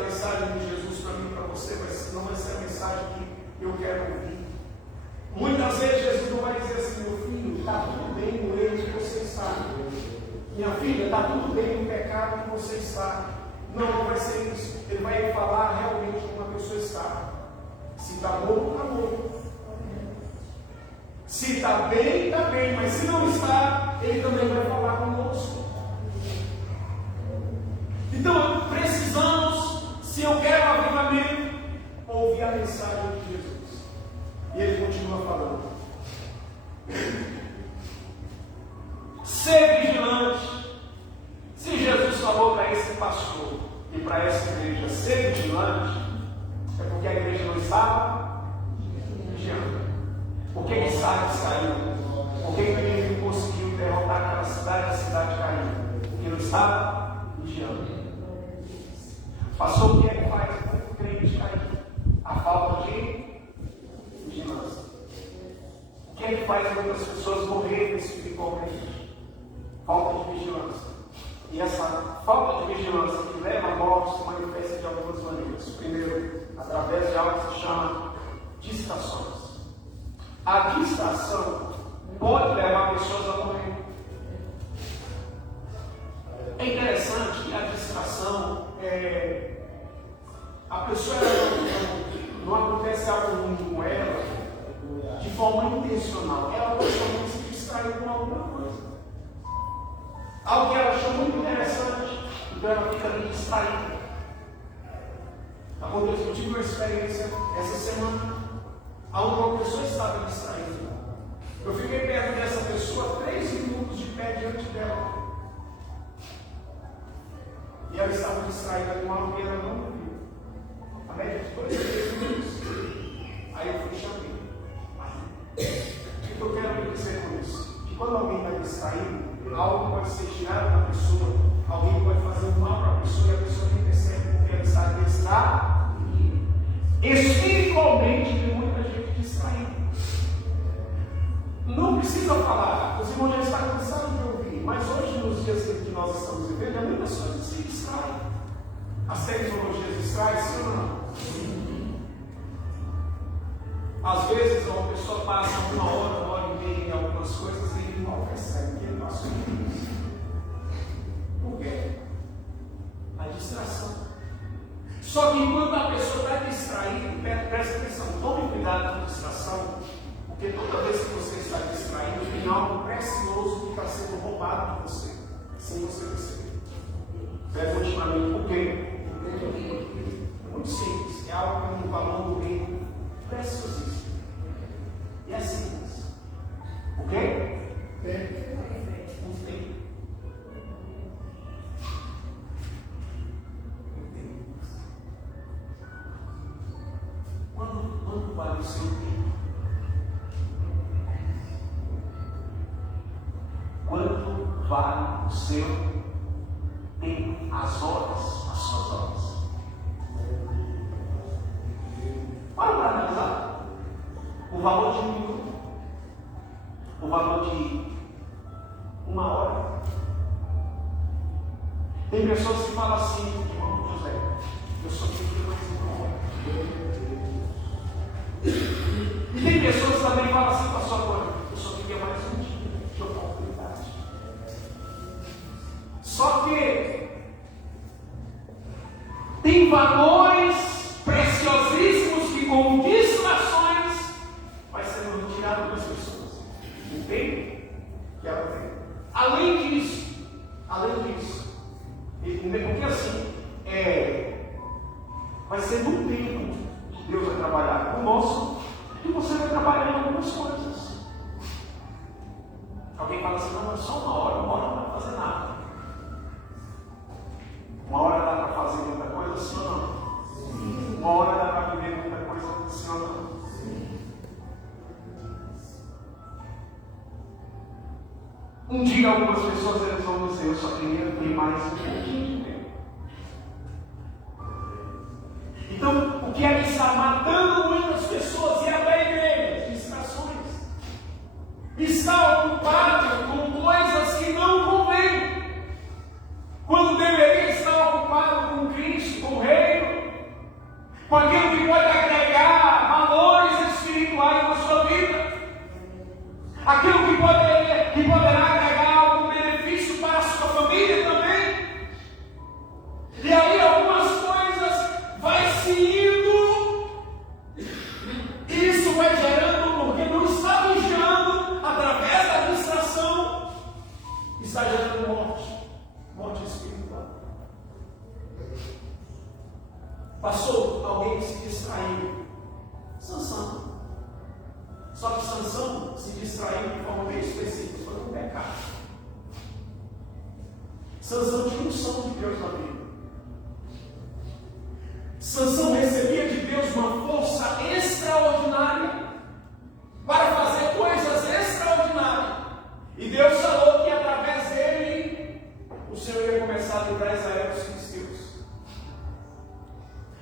a mensagem de Jesus para mim e para você não vai ser a mensagem que eu quero ouvir. Muitas vezes Jesus não vai dizer assim: meu filho, está tudo bem no erro que você está. Minha filha, está tudo bem no pecado que você está. Não, não vai ser isso. Ele vai falar realmente como a pessoa está. Se está bom, está bom. Se está bem, está bem. Mas se não está, ele também vai falar conosco. Então, precisamos, se eu quero avivamento, ouvir a mensagem de Jesus. E ele continua falando: ser vigilante. Se Jesus falou para esse pastor e para essa igreja ser vigilante, é porque a igreja não estava vigiando. Por que que Sardes caiu? Por que que o inimigo conseguiu derrotar aquela cidade e a cidade caiu? Porque não estava vigiando. Passou o que é que faz muito crente cair? A falta de vigilância. O que é que faz muitas pessoas morrerem espiritualmente? Falta de vigilância. E essa falta de vigilância que leva à morte se manifesta de algumas maneiras. Primeiro, através de algo que se chama distrações. A distração pode levar pessoas a morrer. É interessante que a distração a pessoa não acontece algo ruim com ela de forma intencional. Ela pode se distrair com alguma coisa. Algo que ela achou muito interessante, então ela fica ali distraída. Aconteceu, eu tive uma experiência essa semana, onde uma pessoa estava distraída. Eu fiquei perto dessa pessoa 3 minutos de pé diante dela. E ela estava distraída com algo que ela não viu. A média de 2 a 3 minutos. Aí eu fui chamei. O que eu quero dizer com isso? Que quando alguém está distraído, algo pode ser tirado da pessoa, alguém pode fazer um mal para a pessoa e a pessoa nem percebe porque ela está distraída. Espiritualmente tem muita gente distraída. Não precisa falar, os irmãos já estão cansados de ouvir, mas hoje, nos dias que nós estamos vivendo, muitas coisas se distraem. As tecnologias distraem, sim ou não? Às vezes uma pessoa passa 1 hora e meia em algumas coisas e ele não percebe que ele passou por isso. Por quê? A distração. Só que enquanto a pessoa está distraída, presta atenção, tome cuidado com a distração, porque toda vez que você está distraído, tem algo precioso que está sendo roubado de você, sem você perceber. Ultimamente, por quê? É muito simples, é algo que tem um valor do reino preciosíssimo. E é simples. O quê? O tempo. Quanto vale o seu tempo? Quanto vale o seu tempo? As horas, as suas horas. Para analisar o valor de 1 minuto, o valor de 1 hora. Tem pessoas que falam assim: irmão José, eu só queria mais 1 hora. E tem pessoas que também falam assim: pastor, agora, eu só queria mais um dia de oportunidade. Só que tem valores preciosíssimos que, com distrações, vai sendo retirado das pessoas. Entende? Que ela tem. Além disso, porque assim, vai ser um tempo que Deus vai trabalhar conosco e você vai trabalhar em algumas coisas. Alguém fala assim: não, é só 1 hora não vai fazer nada. 1 hora dá para fazer muita coisa, sim ou não? 1 hora dá para viver muita coisa, sim ou não? Um dia algumas pessoas eles vão dizer: eu só queria ter mais um pouquinho de tempo. Então, o que é que está matando muitas pessoas e até a igreja? Distrações. Está ocupado com coisas que não convêm, quando deveria estar ocupado com Cristo, com o reino. Passou alguém que se distraiu. Sansão. Só que Sansão se distraiu de forma bem específica, foi um pecado. Sansão tinha unção de Deus na vida. Sansão recebia de Deus uma força extraordinária para fazer coisas extraordinárias. E Deus falou que através dele o Senhor ia começar a livrar Israel dos filisteus.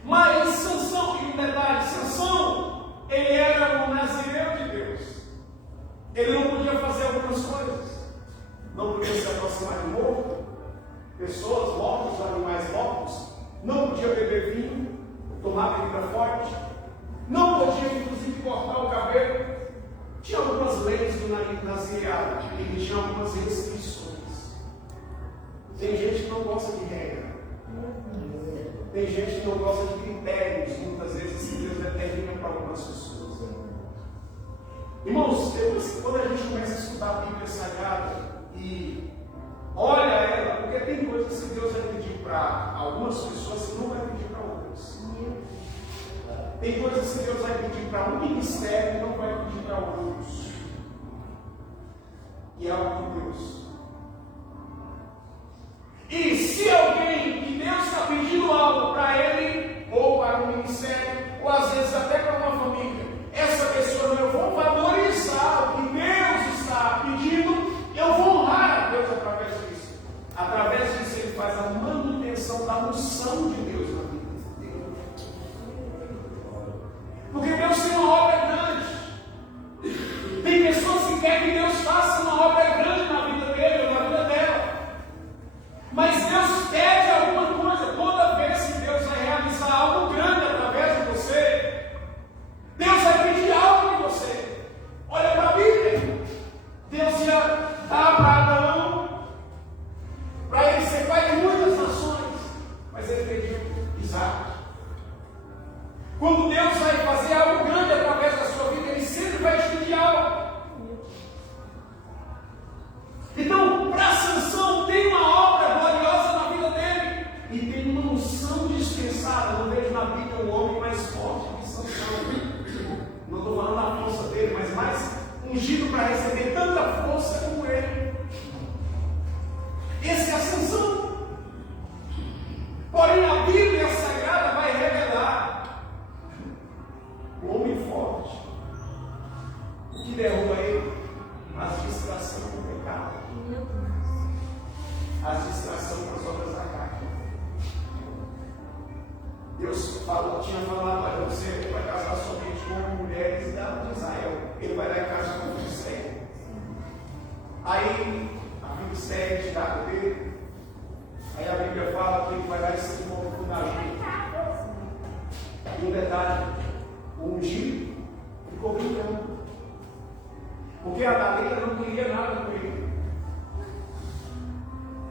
Mas Sansão, e um detalhe, Sansão, ele era um nazireu de Deus. Ele não podia fazer algumas coisas. Não podia se aproximar de morto, pessoas mortas, animais mortos. Não podia beber vinho, tomar bebida forte. Não podia, inclusive, cortar o cabelo. Tinha algumas leis do nazireado e tinha algumas restrições. Tem gente que não gosta de regra. Tem gente que não gosta de critérios, muitas vezes, que Deus determina para algumas pessoas. Irmãos, quando a gente começa a estudar a Bíblia Sagrada e olha ela, porque tem coisas que Deus vai pedir para algumas pessoas que não vai pedir para outras. Tem coisas que Deus vai pedir para um ministério e não vai pedir para outros. E é algo de Deus. E se alguém que Deus está pedindo algo para ele, ou para um ministério, ou às vezes até para uma família, essa pessoa não, eu vou valorizar o que Deus está pedindo, eu vou honrar a Deus através disso. Através disso ele faz a manutenção da unção de Deus na vida dele. Porque Deus tem uma obra grande. Tem pessoas que querem que Deus faça uma obra grande na vida dele ou na vida dela. Mas Deus pede alguma coisa. Toda vez que Deus vai realizar algo grande através de você, Deus vai pedir algo de você. Olha para a Bíblia. Deus ia dar para Abraão, para ele ser pai de muitas nações, mas ele pediu Isaac. Quando Deus vai fazer algo grande através da sua vida, ele sempre vai te pedir algo. Então, para Sansão, tem uma obra gloriosa na vida dele e tem uma unção dispensada. Não vejo na Bíblia um homem mais forte que Sansão. Não estou falando da força dele, mas mais ungido para receber tanta força como ele. Esse é Sansão. Porém, a Bíblia Sagrada vai revelar o homem forte. O que derruba ele? As distrações do pecado. As distrações das obras da carne. Deus tinha falado para você que vai casar somente com mulheres de Israel. Ele vai dar em casa com o Filisteia. Aí a Filisteia é tirada dele. Aí a Bíblia fala que ele vai dar esse povo com Davi. E um detalhe: o ungido ficou brincando. Porque a Dalila não queria nada com ele.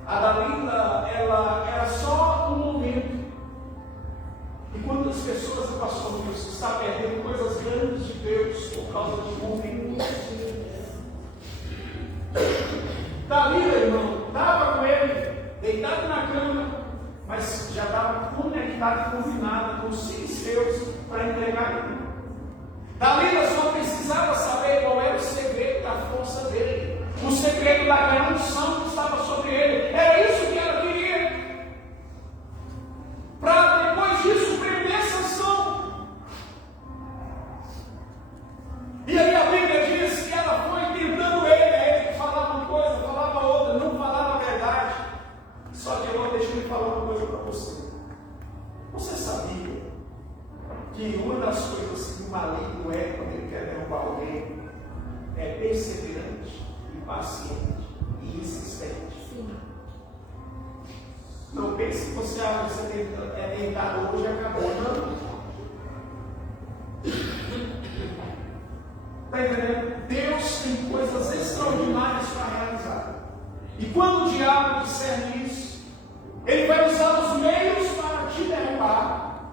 A Dalila, ela era só um momento. E quantas pessoas, o pastor Wilson, está perdendo coisas grandes de Deus por causa de um momento? Dalila, irmão, estava com ele, deitado na cama, mas já estava conectado e combinado com os filisteus para entregar ele. Dalila só precisava saber qual era o segredo da força dele, o segredo da unção que estava sobre ele. Era isso que ela queria, para depois disso prender Sansão. E aí a Bíblia diz que ela foi tentando ele falava uma coisa, falava outra, não falava a verdade. Só que eu deixa eu falar uma coisa para você. Você sabia que uma das coisas que o maligno é quando ele quer derrubar alguém é perseverante, impaciente e insistente? Sim. Não pense que você é tentado hoje e acabou, não. Está entendendo? Deus tem coisas extraordinárias para realizar. E quando o diabo discerne isso, ele vai usar os meios para te derrubar.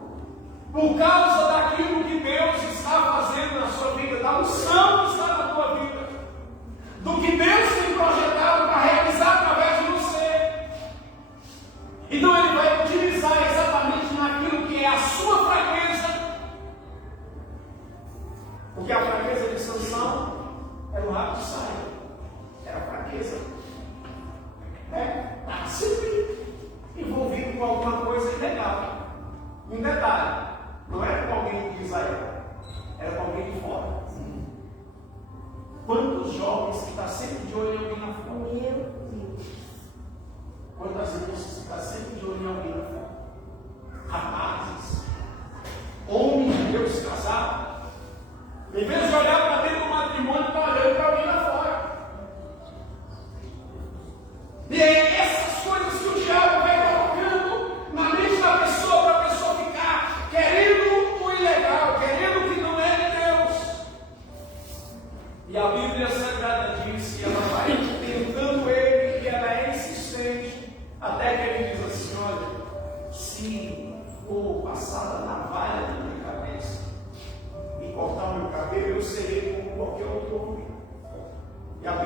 Por causa daquilo que Deus está fazendo na sua vida, da unção que está na tua vida, do que Deus tem projetado para realizar através de você. Então ele vai utilizar exatamente naquilo que é a sua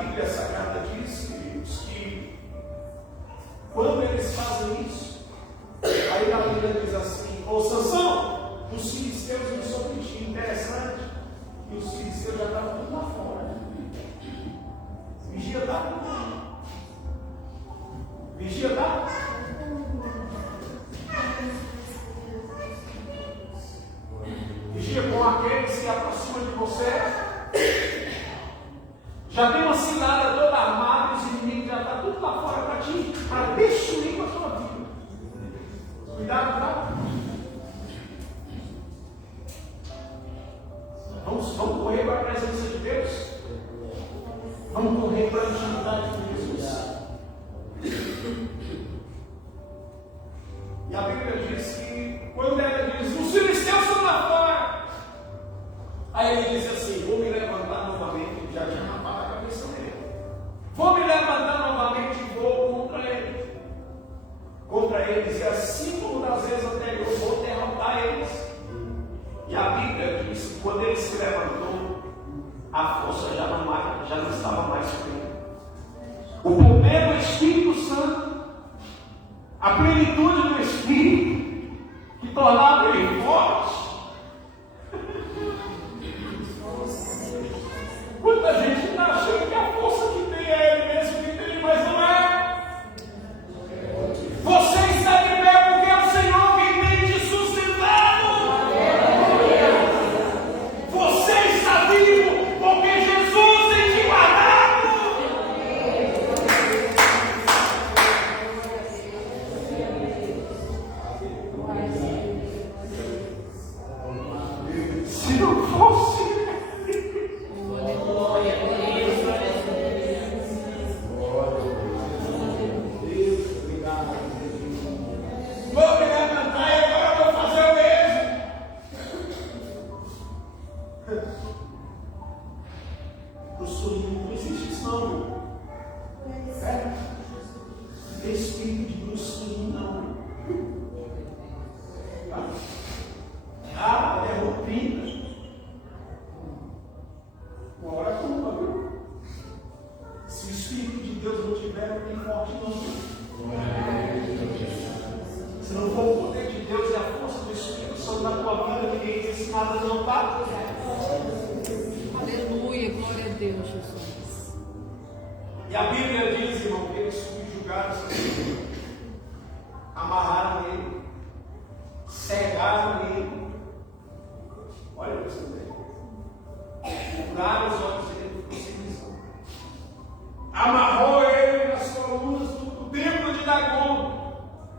Bíblia Sagrada diz, queridos, que quando eles fazem isso, aí a Bíblia diz assim: ô Sansão, os filisteus vêm sobre ti. Interessante, e os filisteus já estavam tudo lá fora. Vigia da. Vigia da. Vigia com aqueles que se aproximam de você. Já tem uma cilada toda armada, os inimigos já estão tudo lá fora para ti, para destruir a tua vida. Cuidado, tá? Vamos correr para a presença de Deus. Vamos correr para a intimidade com Jesus. E a Bíblia diz que, quando ela diz, os filisteus estão lá fora, aí ele diz assim: vou me levantar novamente. Já tinha rapado a cabeça dele. Vou me levantar novamente e vou contra eles. E assim como das vezes anteriores, vou derrotar eles. E a Bíblia diz que quando ele se levantou, a força já não estava mais com ele. O poder do Espírito Santo, a plenitude do Espírito, que tornava ele forte. Muita gente está achando que a força que tem é ele mesmo que tem, mas não é. Você está de pé porque é o Senhor que tem te sustentado. Você está vivo porque Jesus tem te guardado. Se não fosse, e a Bíblia diz, irmão, que eles subjugaram essa pessoa, amarraram ele, cegaram ele. Olha para você ver. Mudaram os olhos dele por visão. Amarrou ele nas colunas do templo de Dagon.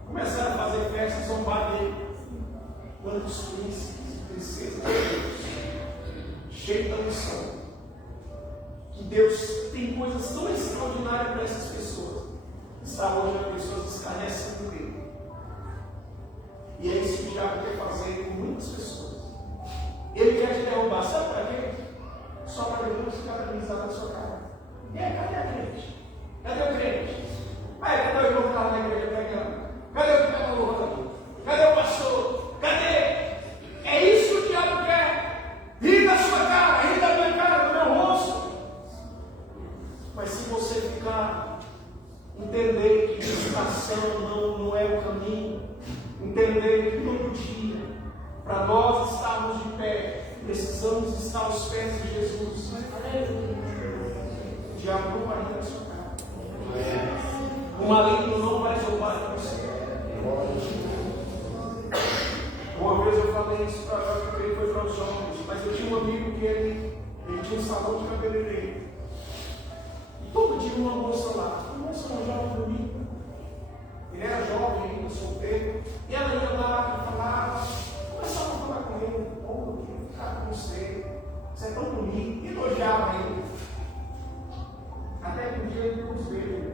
Começaram a fazer festa, zombar dele. Quantos príncipes e princesas de Deus, cheios da unção. Que Deus tem coisas tão extraordinárias para essas pessoas. Está hoje as pessoas escarnecem dele. E é isso que o diabo quer fazer com muitas pessoas. Ele quer te derrubar, sabe para quê? Só para depois ficar organizado na sua cara. E aí, cadê a crente? Cadê o crente? Aí, cadê o irmão que estava na igreja pregando? Cadê o que pega o louvor? Cadê o pastor? Cadê? É isso que o diabo quer. Rir da sua cara, rir da minha cara, do meu rosto. Mas se você ficar, entender que visitação não é o caminho, entender que todo dia, para nós estarmos de pé, precisamos estar aos pés de Jesus. O diabo não vai rir da sua cara. O maligno não vai zombar de você. Uma vez eu falei isso para nós, porque ele foi para os jovens, mas eu tinha um amigo que ele tinha um salão de cabeleireiro. Todo dia uma moça lá, uma moça jovem bonita. Ele era jovem ainda, solteiro. E ela ia lá e falava, começava a falar com ele, eu queria ficar com você é tão bonito, e elogiava ele. Até que um dia ele nos veio.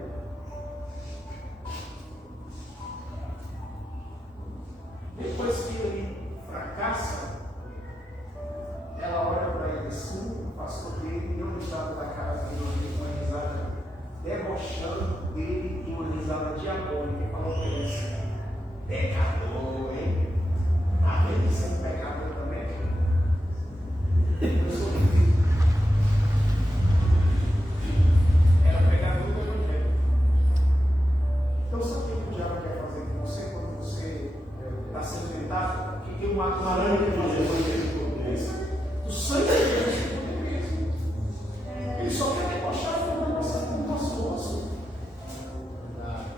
Depois que ele fracassa, ela olha para ele assim, o pastor dele, e uma risada da cara dele, uma risada debochando dele e uma risada diabólica. E falou para ele assim: pecador, hein? Tá vendo sendo pecador também? Eu sou filho. que tem uma aranha que faz evangelismo português. O sangue de Jesus é português. Ele só quer debochar no nosso osso.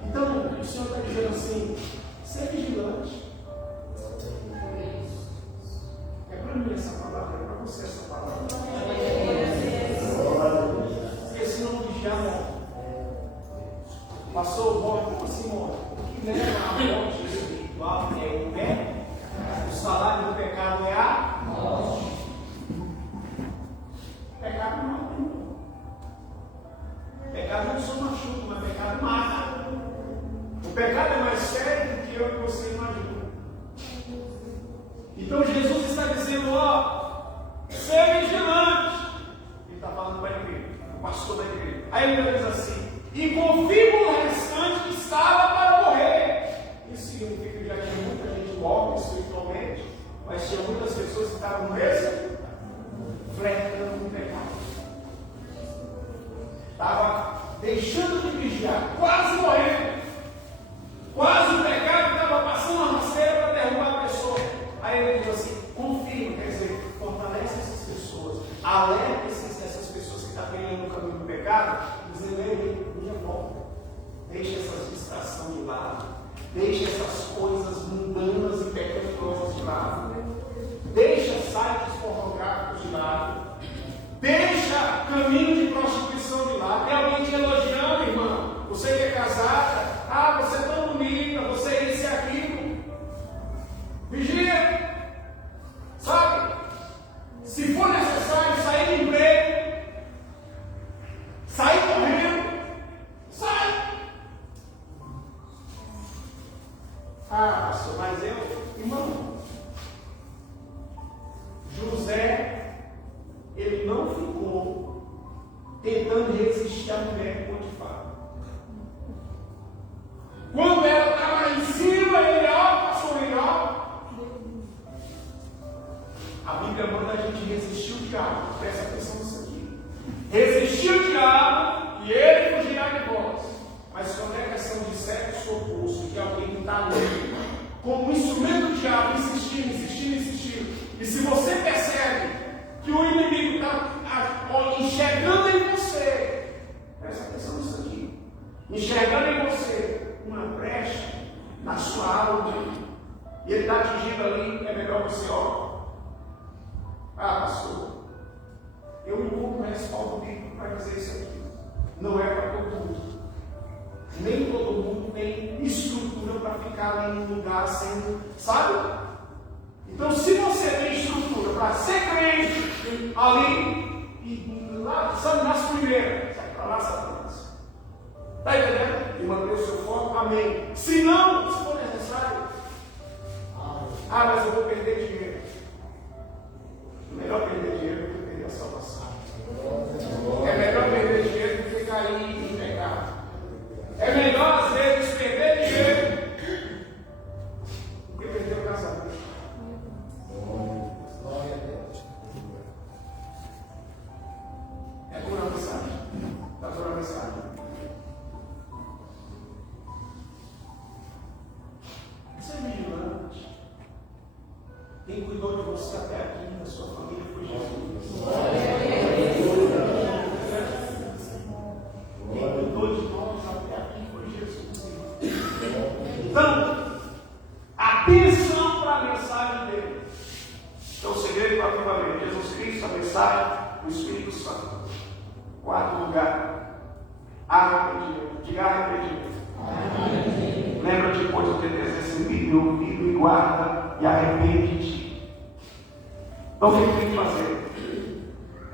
Então, o Senhor está dizendo assim: ser vigilante. É para mim essa palavra, é para você essa palavra. Porque senão o vigiar morre. Passou o morte, assim morre. O que leva à morte espiritual é o pé. O salário do pecado é a morte. Pecado mata. Pecado não só machuca, mas pecado mata. O pecado é mais sério do que eu e você imagina. Então Jesus está dizendo: ó, ser vigilante. Ele está falando para a igreja, o pastor da igreja. Aí ele diz assim: e confirma o restante que estava para morrer. Isso significa que já tinha muita gente morta espiritualmente, mas tinha muitas pessoas que estavam mesmo flertando com o pecado. Estava deixando de vigiar, quase morrendo. Quase o pecado estava passando a rasteira para derrubar a pessoa. Aí ele diz assim: confirma, quer dizer, fortalece essas pessoas, alerta essas pessoas que estão querendo no caminho do pecado, dizendo: ei, minha volta, deixe essas distrações de lado, deixe essas coisas mundanas e pecaminosas de lado, deixa sites pornográficos de lado, deixa caminho de prostituição de lado. Tem alguém te elogiando, irmão? Você que é casada, você é tão bonita, você é isso e aquilo. Vigia, sabe? Se for necessário sair do emprego, sair correndo, sai. Pastor, mas irmão, José, ele não ficou tentando resistir à mulher de Potifar. Quando ela estava lá em cima, ele passou em alto. A Bíblia manda a gente resistir o diabo. Presta atenção nisso aqui. Resistir o diabo e ele fugirá de vós. Mas quando é questão de sexo oposto, que alguém está ali, como instrumento do diabo, insistindo. E se você percebe que o inimigo está enxergando em você, presta atenção nisso aqui. Enxergando em você uma brecha na sua alma, e ele está atingindo ali, é melhor você, pastor, eu encontro um respaldo bíblico para dizer isso aqui. Não é para todo mundo. Nem todo mundo tem estrutura para ficar ali em um lugar sendo, sabe? Então, se você tem estrutura para ser crente ali, e lá, sabe, nas primeiras, sai para lá, Satanás. Está entendendo? E manter o seu foco, amém. Se não, se for necessário, mas eu vou perder dinheiro. Melhor perder dinheiro do que perder a salvação. É melhor perder dinheiro do que cair em pecado. É melhor, às vezes, perder dinheiro do que perder o casamento. É dura a mensagem. Está dura a mensagem. Ser vigilante. Quem cuidou de você até aqui, da sua família, foi Jesus. Quem cuidou de nós até aqui foi Jesus. Então, atenção para a mensagem dele. Então, o segredo para o avivamento: Jesus Cristo, a mensagem do Espírito Santo. Quarto lugar, arrependimento. Diga arrependimento. Lembra depois de ter recebido e ouvido, e guarda e arrepende-te. Então, o que tem que fazer?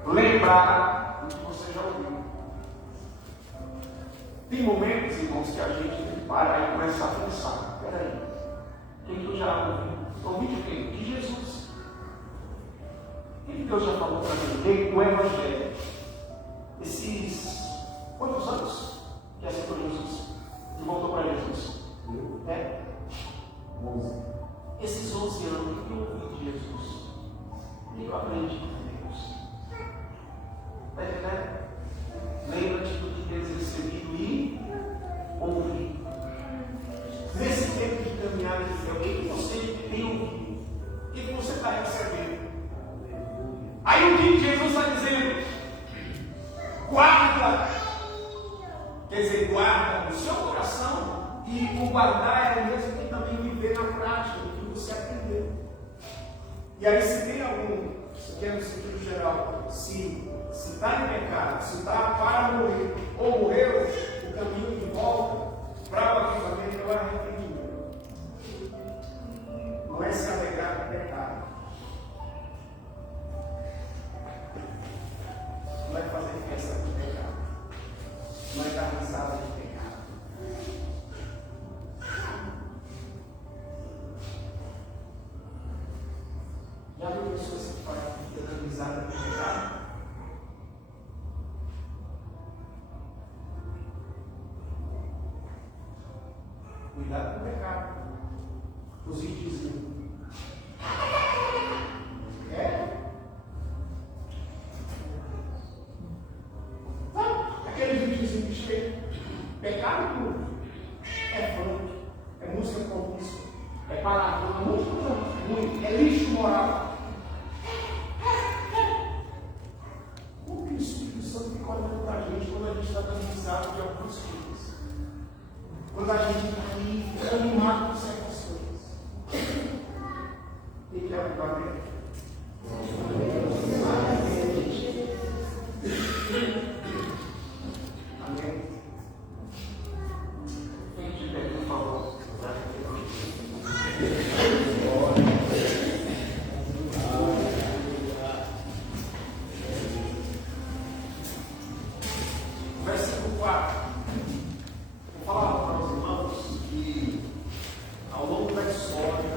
Lembrar do que você já ouviu. Tem momentos, irmãos, que a gente tem que parar e começar a pensar: peraí, quem que eu já ouvi? Ouvi de quem? De Jesus. Quem que Deus já falou para mim? O Evangelho. Esses quantos anos que aceitou Jesus e voltou para Jesus? 11. Esses 11 anos, o que eu ouvi de Jesus? O que eu aprendi com Deus? Está entendendo? Lembra-te do que tens recebido e ouvir. Nesse tempo de caminhada, o que você tem ouvido? Aí o que Jesus está dizendo? Guarda, quer dizer, guarda no seu coração, e o guardar é o mesmo que também viver na prática do que você aprendeu. E aí, se tem algum, que é no sentido geral, se está em pecado, se está para morrer, ou morreu, o caminho de volta para o avivamento é o arrependimento. Não é se alegrar com o pecado. Não é fazer festa com o pecado. Não é dar risada de pecado. Já viu pessoas que fazem dando risada de pecado? Cuidado com o pecado. Os videozinhos. Aquele videozinho que chega. Pecado puro. É funk. É música comícia. É palavrão. É muito ruim. É lixo moral. Como que o Espírito Santo fica olhando para a gente quando a gente está dando risada de algumas coisas? Quando a gente está ali animado com certas coisas. Tem que avivamento. Amém. Fique de pé, por favor. Versículo 4. Vou falar para os irmãos que ao longo da história,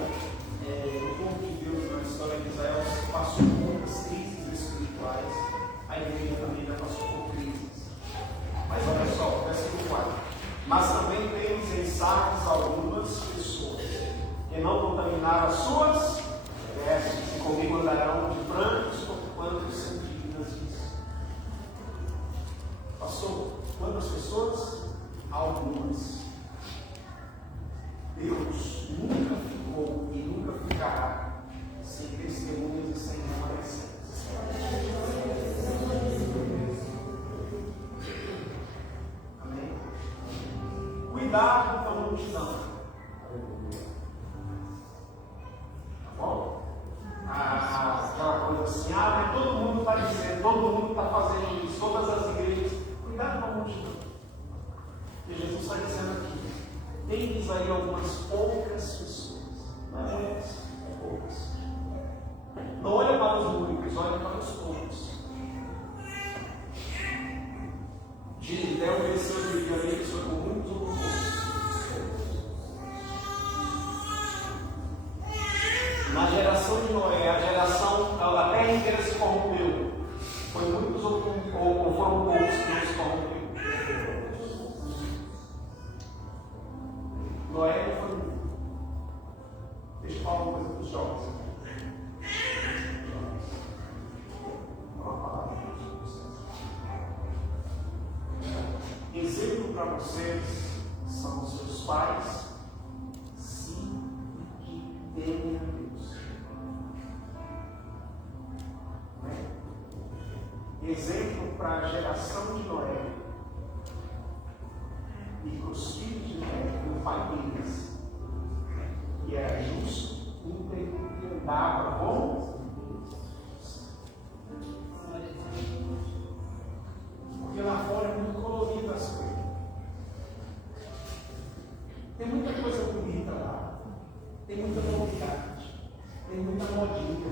o povo de Deus na história de Israel passou por muitas crises espirituais. A igreja também já passou por crises. Mas olha só, versículo 4. Mas também temos em Sardes algumas pessoas que não contaminaram as suas vestes e comigo andarão de brancos quanto são dignas disso. Pastor, quantas pessoas? Algumas. Deus nunca ficou e nunca ficará sem testemunhas e sem remanescentes. Amém? Cuidado com a multidão. Tá bom? Aquela coisa assim, mas todo mundo está dizendo, todo mundo está fazendo isso, todas as igrejas. Cuidado com a multidão. E Jesus está dizendo aqui. Tem aí algumas poucas pessoas. Não é muitas, é poucas. Não olha para os muitos, olha para os poucos. De Léo venceu de violência sobre muitos ou poucos. Na geração de Noé, a terra inteira se corrompeu. Foi muitos ou foram poucos que não se corromperam. Noé foi um. Deixa eu falar uma coisa para os jovens. Exemplo para vocês são os seus pais, sim, que temem a Deus. Exemplo para a geração de Noé e para os filhos de Noé, o pai deles, que era justo, íntegro e andava com Deus. Porque lá fora é muito colorido as coisas. Tem muita coisa bonita lá, tem muita novidade, tem muita modinha.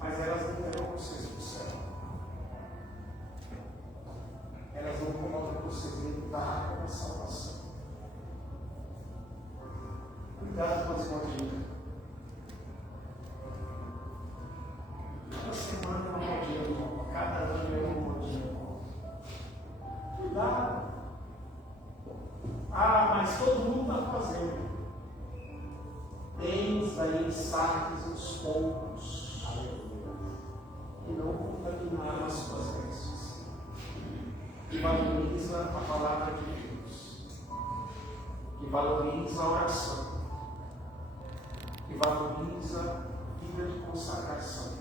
Mas elas não levam vocês para o céu. Elas não colocam vocês dentro da água da salvação. Cuidado com as modinhas. Cada semana é uma modinha nova, cada ano é uma modinha nova. Cuidado. Mas todo mundo está fazendo. Tens aí Sardes uns poucos que não contaminaram as suas vestes, que valoriza a palavra de Deus, que valoriza a oração, que valoriza vida de consagração,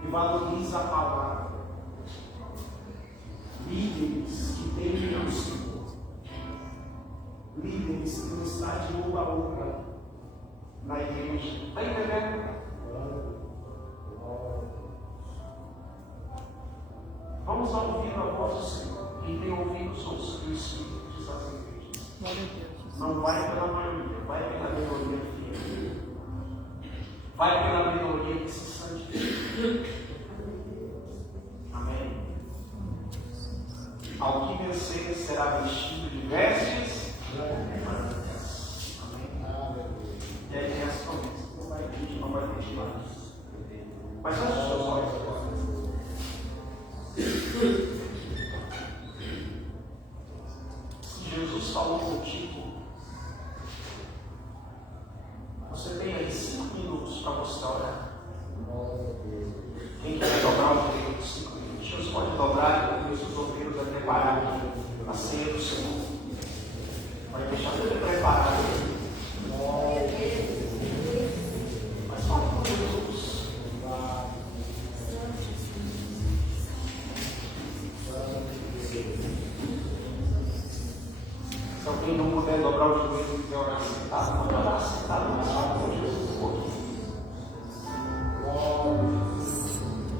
que valoriza a palavra, líderes que temem o Senhor, líderes que não estão de ombro a ombro na igreja. Está entendendo? Vamos ouvir a voz do Senhor. Quem tem ouvido os sons do Espírito diz às igrejas. Glória a Deus. Não vai pela maioria, vai pela minoria fiel. Vai pela minoria que se santifica. Amém? Ao que vencer será vestido de vestes brancas. Amém? E aí tem as promessas. Não vai ter mais. Mas olha os seus olhos agora. Jesus falou contigo. Você tem aí 5 minutos para você orar. Quem quer dobrar o direito de 5 minutos? Jesus pode dobrar e os seus obreiros a preparar a ceia do Senhor. Vai deixar tudo preparado. Mas fala com Jesus. Se alguém não puder dobrar o joelho e quiser orar sentado, pode orar sentado, mas fala com Jesus um pouquinho.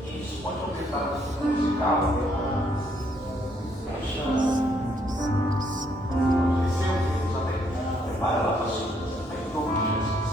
Isso, pode aumentar a musical. Prepara ela para a sua. Em nome de Jesus.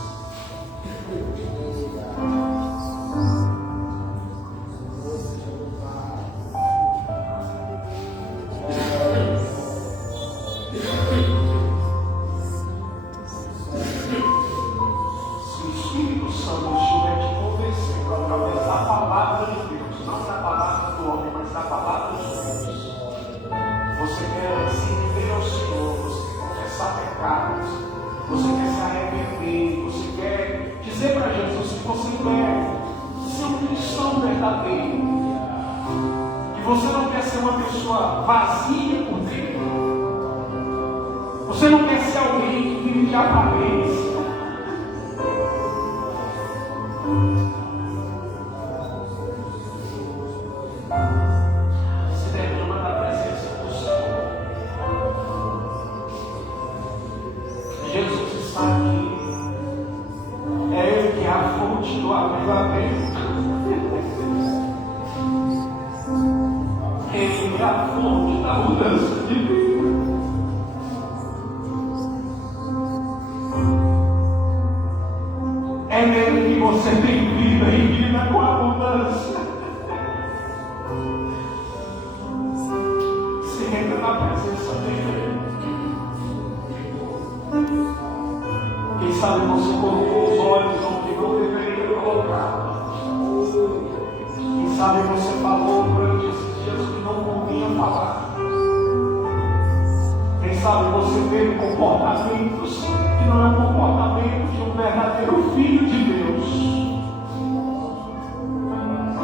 Você não quer ser uma pessoa vazia por dentro. Você não quer ser alguém que vive de aparência. Se derrama da presença do Senhor. Jesus está aqui. É Ele que é a fonte do avivamento. Ele é a fonte da mudança de vida. É nele que você tem vida e vida com abundância. Se renda na presença dele. Quem sabe você colocou os olhos onde não deveria colocar. Quem sabe você falou durante esses dias que não convinha falar. Quem sabe você teve comportamentos que não é um comportamento de um verdadeiro filho de Deus.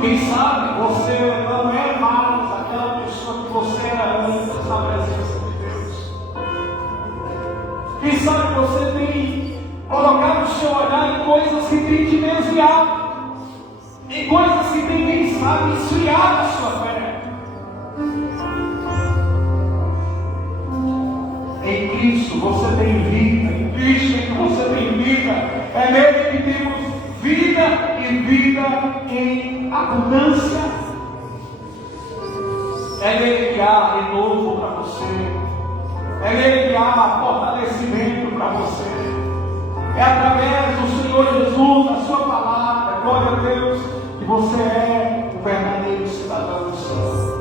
Quem sabe você não é mais aquela pessoa que você era antes na presença de Deus. Quem sabe você tem colocado o seu olhar em coisas que têm te desviado. Em coisas que tem, quem sabe, esfriado a sua fé. Em Cristo você tem vida. Em Cristo que você tem vida. É nele que temos vida e vida em abundância. É nele que há renovo para você. É nele que há fortalecimento para você. É através do Senhor Jesus, da sua palavra, glória a Deus, que você é o verdadeiro cidadão do céu.